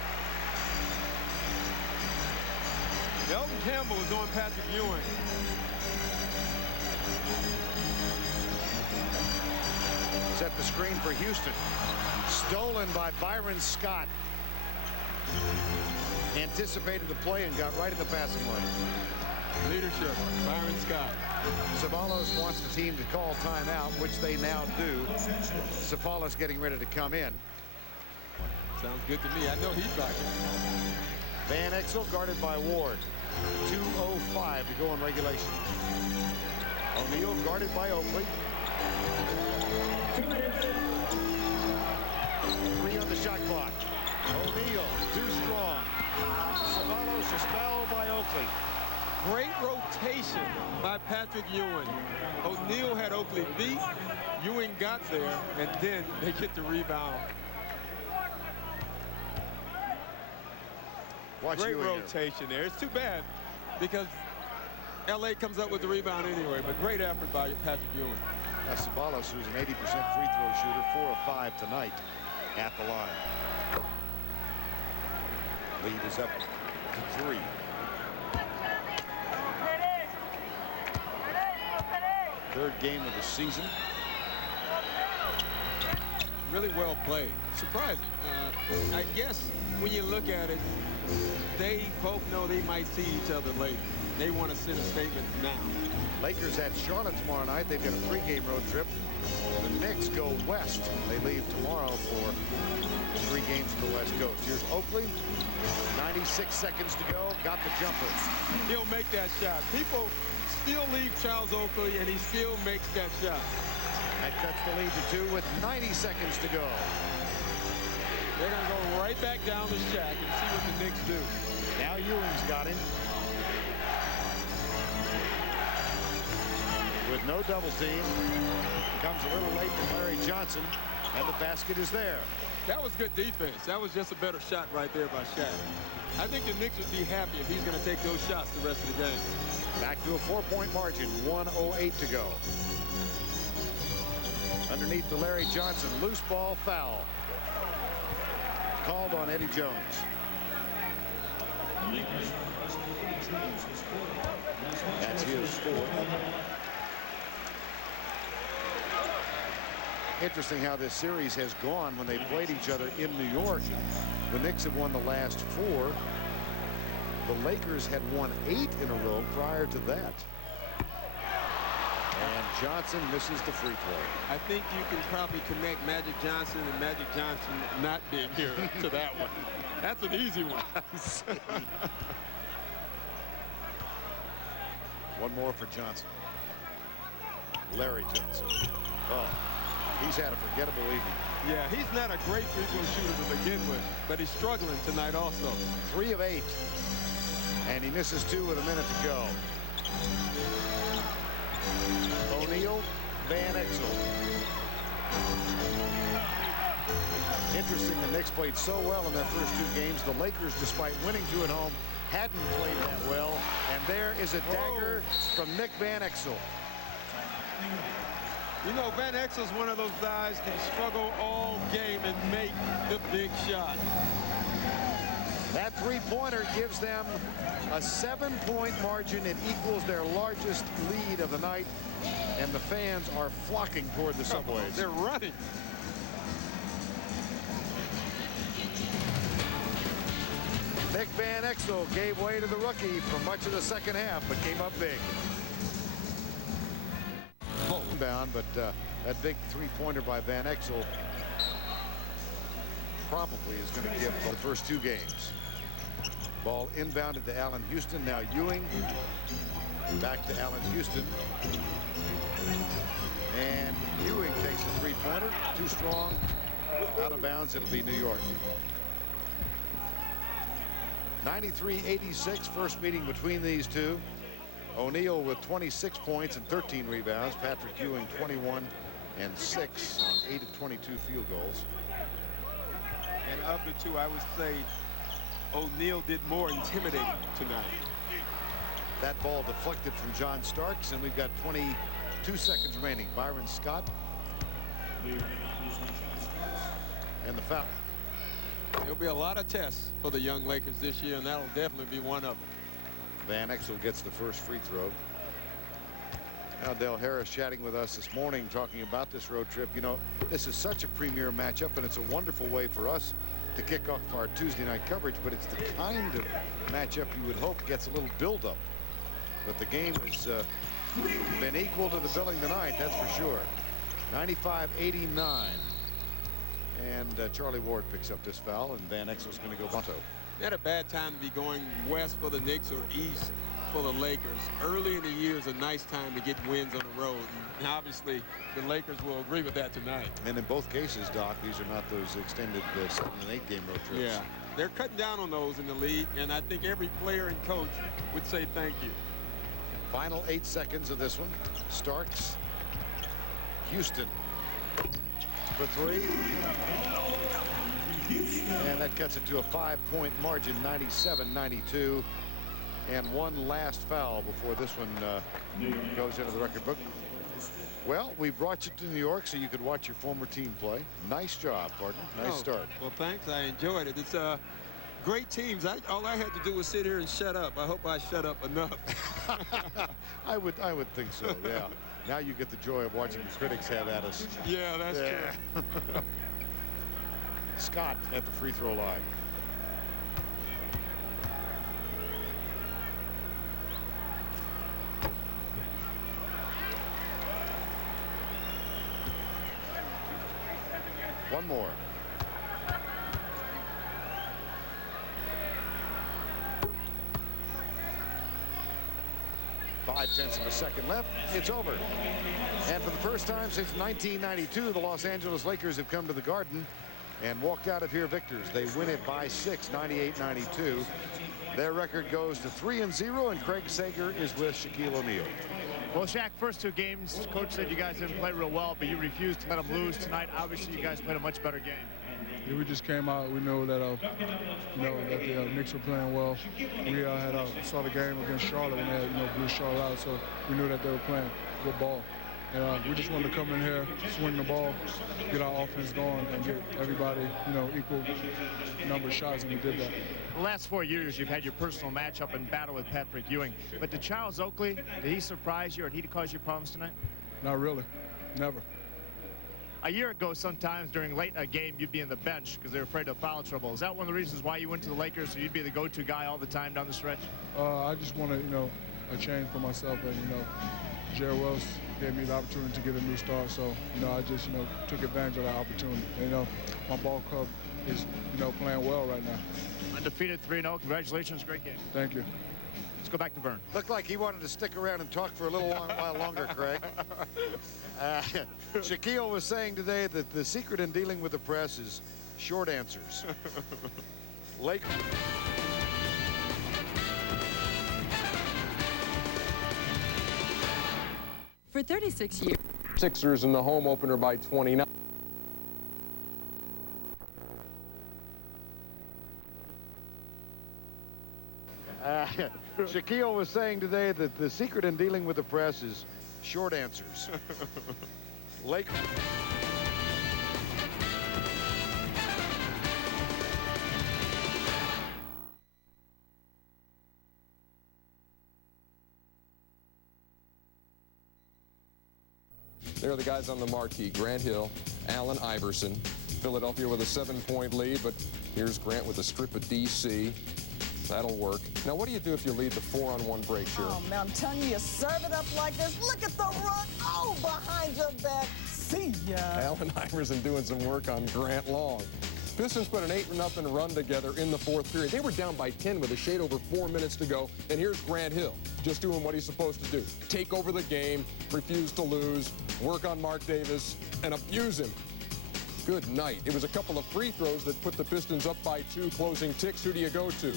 Elton Campbell is on Patrick Ewing. Set the screen for Houston. Stolen by Byron Scott. Anticipated the play and got right in the passing lane. Leadership, Byron Scott. Savalos wants the team to call timeout, which they now do. Savalos getting ready to come in. Sounds good to me. I know he's back. Van Exel guarded by Ward. 2:05 to go in regulation. O'Neal guarded by Oakley. 3 on the shot clock. O'Neal too strong. Savalos is fouled by Oakley. Great rotation by Patrick Ewing. O'Neal had Oakley beat. Ewing got there, and then they get the rebound. Watch Great Ewing rotation there. It's too bad because LA comes up with the rebound anyway, but great effort by Patrick Ewing. That's Savalos, who's an 80% free throw shooter, 4 of 5 tonight at the line. Lead is up to 3. Third game of the season. Really well played. Surprising. I guess when you look at it, they both know they might see each other later. They want to send a statement now. Lakers at Charlotte tomorrow night. They've got a 3-game road trip. The Knicks go west. They leave tomorrow for 3 games to the West Coast. Here's Oakley. 96 seconds to go. Got the jumper. He'll make that shot. People still leave Charles Oakley, and he still makes that shot. That cuts the lead to 2 with 90 seconds to go. They're going to go right back down to Shaq and see what the Knicks do. Now Ewing's got him. With no double team. Comes a little late from Larry Johnson, and the basket is there. That was good defense. That was just a better shot right there by Shaq. I think the Knicks would be happy if he's going to take those shots the rest of the game. Back to a 4-point margin. 1:08 to go. Underneath the Larry Johnson. Loose ball foul. Called on Eddie Jones. That's his 4th. Interesting how this series has gone when they played each other in New York. The Knicks have won the last 4. The Lakers had won 8 in a row prior to that. And Johnson misses the free throw. I think you can probably connect Magic Johnson and Magic Johnson not being here to that one. That's an easy one. One more for Johnson. Larry Johnson. Oh, he's had a forgettable evening. Yeah, he's not a great free-throw shooter to begin with, but he's struggling tonight also. 3 of 8. And he misses 2 with a minute to go. O'Neal, Van Exel. Interesting, the Knicks played so well in their first 2 games. The Lakers, despite winning 2 at home, hadn't played that well. And there is a dagger from Nick Van Exel. You know, Van Exel's one of those guys that can struggle all game and make the big shot. That 3-pointer gives them a 7-point margin. It equals their largest lead of the night. And the fans are flocking toward the subways. They're running. Nick Van Exel gave way to the rookie for much of the second half, but came up big. Inbound, but that big 3-pointer by Van Exel probably is going to give the first 2 games. Ball inbounded to Allen Houston. Now Ewing back to Allen Houston. And Ewing takes a 3-pointer. Too strong. Out of bounds. It'll be New York. 93-86. First meeting between these two. O'Neal with 26 points and 13 rebounds. Patrick Ewing 21 and 6 on 8 of 22 field goals. And of the 2, I would say O'Neal did more intimidating tonight. That ball deflected from John Starks, and we've got 22 seconds remaining. Byron Scott. And the foul. There'll be a lot of tests for the young Lakers this year, and that'll definitely be one of them. Van Exel gets the first free throw. Now Del Harris chatting with us this morning, talking about this road trip. You know, this is such a premier matchup, and it's a wonderful way for us to kick off our Tuesday night coverage, but it's the kind of matchup you would hope gets a little build-up. But the game has been equal to the billing tonight, that's for sure. 95-89. And Charlie Ward picks up this foul, and Van Exel's going to go bunto. Not a bad time to be going west for the Knicks or east for the Lakers. Early in the year is a nice time to get wins on the road. And obviously, the Lakers will agree with that tonight. And in both cases, Doc, these are not those extended 7- and 8-game road trips. Yeah, they're cutting down on those in the league, and I think every player and coach would say thank you. Final 8 seconds of this one. Starks. Houston for 3. And that cuts it to a 5-point margin, 97-92. And one last foul before this one goes into the record book. Well, we brought you to New York so you could watch your former team play. Nice job, partner. Nice start. Well, thanks. I enjoyed it. It's great teams. All I had to do was sit here and shut up. I hope I shut up enough. I would think so, yeah. Now you get the joy of watching the critics have at us. Yeah, that's true. Scott at the free throw line. One more. .5 of a second left. It's over. And for the first time since 1992, the Los Angeles Lakers have come to the Garden and walked out of here victors. They win it by 6, 98-92. Their record goes to 3-0, and Craig Sager is with Shaquille O'Neal. Well, Shaq, first two games, coach said you guys didn't play real well, but you refused to let them lose tonight. Obviously, you guys played a much better game. Yeah, we just came out. We know that the Knicks were playing well. We saw the game against Charlotte when they had blew Charlotte out, so we knew that they were playing good ball. And we just wanted to come in here, swing the ball, get our offense going, and get everybody equal number of shots, and we did that. The last 4 years, you've had your personal matchup and battle with Patrick Ewing. But did Charles Oakley, did he surprise you, or did he cause you problems tonight? Not really. Never. A year ago, sometimes during late a game, you'd be in the bench because they were afraid of foul trouble. Is that one of the reasons why you went to the Lakers, so you'd be the go-to guy all the time down the stretch? I just wanted, a change for myself, and Jerry Wells gave me the opportunity to get a new start, so I just took advantage of that opportunity. My ball club is playing well right now. Undefeated 3-0. Congratulations, great game. Thank you. Let's go back to Vern. Looked like he wanted to stick around and talk for a little while longer, Craig. Shaquille was saying today that the secret in dealing with the press is short answers. Lakers. For 36 years. Sixers in the home opener by 29. Shaquille was saying today that the secret in dealing with the press is short answers. Lakers. There are the guys on the marquee. Grant Hill, Allen Iverson. Philadelphia with a 7-point lead, but here's Grant with a strip of DC. That'll work. Now, what do you do if you lead the 4-on-1 break, Shira? Oh, man, I'm telling you, you serve it up like this. Look at the run. Oh, behind your back. See ya. Allen Iverson doing some work on Grant Long. Pistons put an 8-0 run together in the fourth period. They were down by 10 with a shade over 4 minutes to go. And here's Grant Hill, just doing what he's supposed to do. Take over the game, refuse to lose, work on Mark Davis, and abuse him. Good night. It was a couple of free throws that put the Pistons up by 2. Closing ticks. Who do you go to?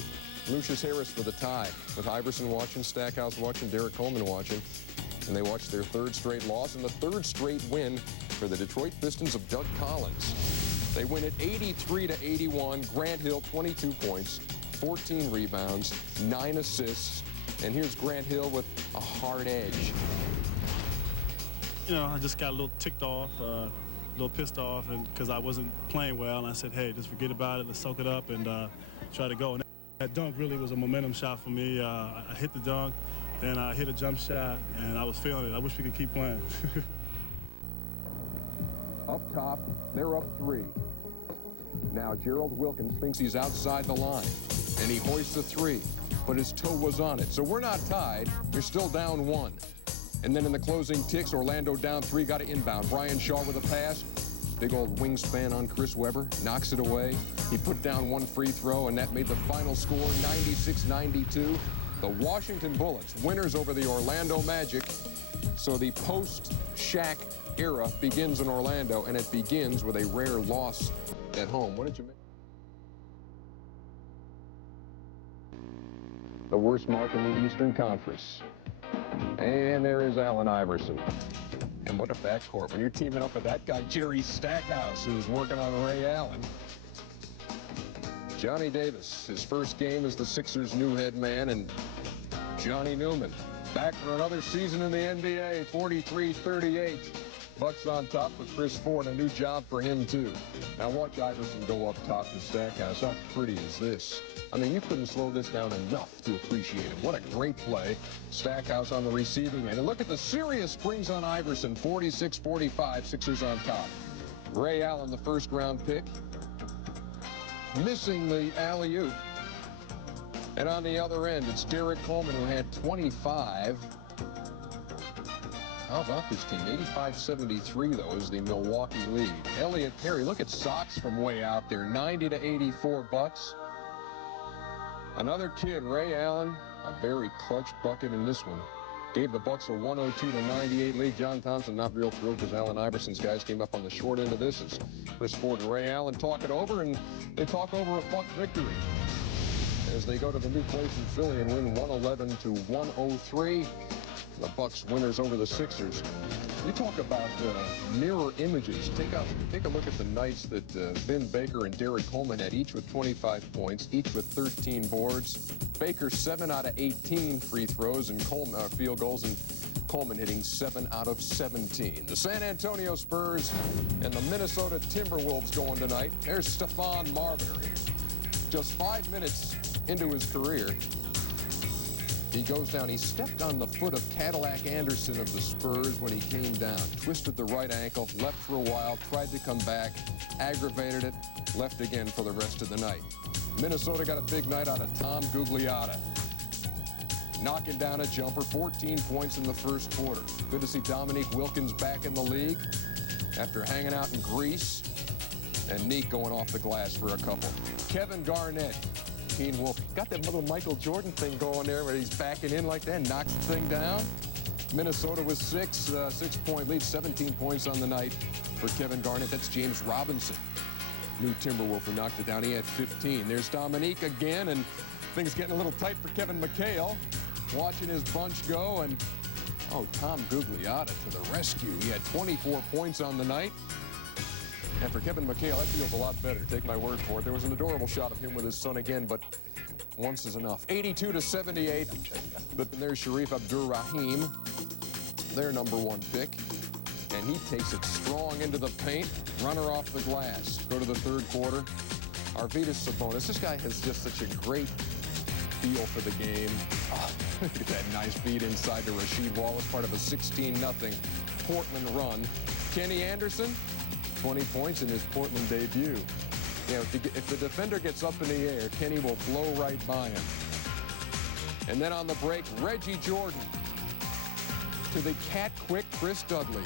Lucius Harris for the tie, with Iverson watching, Stackhouse watching, Derek Coleman watching. And they watched their 3rd straight loss and the 3rd straight win for the Detroit Pistons of Doug Collins. They win it 83-81. Grant Hill, 22 points, 14 rebounds, 9 assists. And here's Grant Hill with a hard edge. I just got a little ticked off, a little pissed off, and because I wasn't playing well. And I said, hey, just forget about it. Let's soak it up and try to go. And that dunk really was a momentum shot for me. I hit the dunk, then I hit a jump shot, and I was feeling it. I wish we could keep playing. Up top, they're up 3. Now Gerald Wilkins thinks he's outside the line, and he hoists a 3, but his toe was on it. So we're not tied. You're still down 1. And then in the closing ticks, Orlando down 3, got to inbound. Brian Shaw with a pass. Big old wingspan on Chris Webber, knocks it away. He put down 1 free throw, and that made the final score 96-92. The Washington Bullets, winners over the Orlando Magic. So the post-Shaq era begins in Orlando, and it begins with a rare loss at home. What did you make? The worst mark in the Eastern Conference. And there is Allen Iverson. And what a backcourt when you're teaming up with that guy, Jerry Stackhouse, who's working on Ray Allen. Johnny Davis, his first game as the Sixers' new head man, and Johnny Newman, back for another season in the NBA, 43-38. Bucks on top with Chris Ford, a new job for him too. Now watch Iverson go up top to Stackhouse. How pretty is this? I mean, you couldn't slow this down enough to appreciate it. What a great play. Stackhouse on the receiving end. And look at the serious springs on Iverson. 46-45, Sixers on top. Ray Allen, the first-round pick, missing the alley-oop. And on the other end, it's Derek Coleman, who had 25. How about this team? 85-73, though, is the Milwaukee lead. Elliott Perry, look at Sox from way out there. 90-84 Bucks. Another kid, Ray Allen, a very clutch bucket in this one. Gave the Bucks a 102-98 lead. John Thompson not real thrilled because Allen Iverson's guys came up on the short end of this as Chris Ford and Ray Allen talk it over, and they talk over a Buck victory as they go to the new place in Philly and win 111-103. The Bucks winners over the Sixers. You talk about mirror images. Take a look at the nights that Vin Baker and Derek Coleman had, each with 25 points, each with 13 boards. Baker 7 out of 18 free throws and field goals, and Coleman hitting 7 out of 17. The San Antonio Spurs and the Minnesota Timberwolves going tonight. There's Stephon Marbury. Just 5 minutes into his career, he goes down. He stepped on the foot of Cadillac Anderson of the Spurs when he came down. Twisted the right ankle, left for a while, tried to come back, aggravated it, left again for the rest of the night. Minnesota got a big night out of Tom Gugliotta. Knocking down a jumper, 14 points in the first quarter. Good to see Dominique Wilkins back in the league after hanging out in Greece. And Neek going off the glass for a couple. Kevin Garnett, Teen Wolf, got that little Michael Jordan thing going there where he's backing in like that, knocks the thing down. Minnesota with 6-point lead, 17 points on the night for Kevin Garnett. That's James Robinson, new Timberwolf, who knocked it down. He had 15. There's Dominique again, and things getting a little tight for Kevin McHale. Watching his bunch go, and Tom Gugliotta to the rescue. He had 24 points on the night. And for Kevin McHale, that feels a lot better. Take my word for it. There was an adorable shot of him with his son again, but once is enough. 82-78. But there's Sharif Abdur-Rahim, their #1 pick. And he takes it strong into the paint. Runner off the glass. Go to the third quarter. Arvydas Sabonis. This guy has just such a great feel for the game. Look at that nice beat inside to Rasheed Wallace, part of a 16-0 Portland run. Kenny Anderson, 20 points in his Portland debut. You know, if the defender gets up in the air, Kenny will blow right by him. And then on the break, Reggie Jordan to the cat-quick Chris Dudley.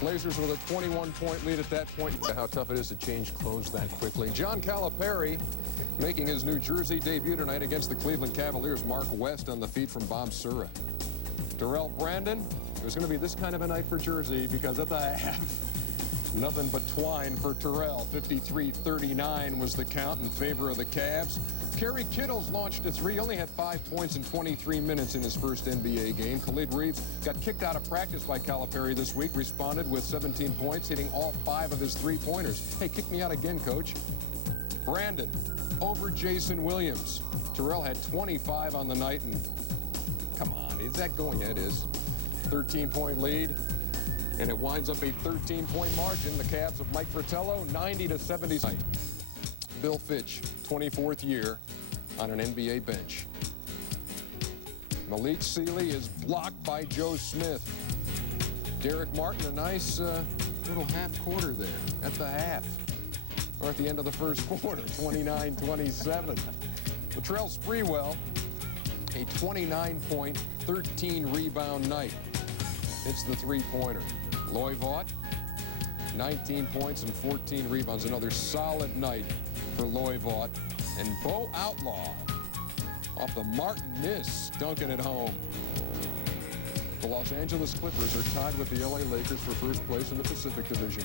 Blazers with a 21-point lead at that point. How tough it is to change clothes that quickly. John Calipari making his New Jersey debut tonight against the Cleveland Cavaliers. Mark West on the feed from Bob Sura. Terrell Brandon, it was going to be this kind of a night for Jersey because at the half, nothing but twine for Terrell. 53-39 was the count in favor of the Cavs. Kerry Kittles launched a three. Only had 5 points in 23 minutes in his first NBA game. Khalid Reeves got kicked out of practice by Calipari this week. Responded with 17 points, hitting all 5 of his three-pointers. Hey, kick me out again, coach. Brandon over Jason Williams. Terrell had 25 on the night, and come on, is that going? Yeah, it is. 13-point lead. And it winds up a 13-point margin. The Cavs of Mike Fratello, 90-70. Bill Fitch, 24th year on an NBA bench. Malik Sealy is blocked by Joe Smith. Derek Martin, a nice little half quarter there at the half. Or at the end of the first quarter, 29-27. Latrell Sprewell, a 29-point, 13-rebound night. It's the three-pointer. Loy Vaught, 19 points and 14 rebounds. Another solid night for Loy Vaught. And Bo Outlaw off the Martin miss, dunking it home. The Los Angeles Clippers are tied with the LA Lakers for first place in the Pacific Division.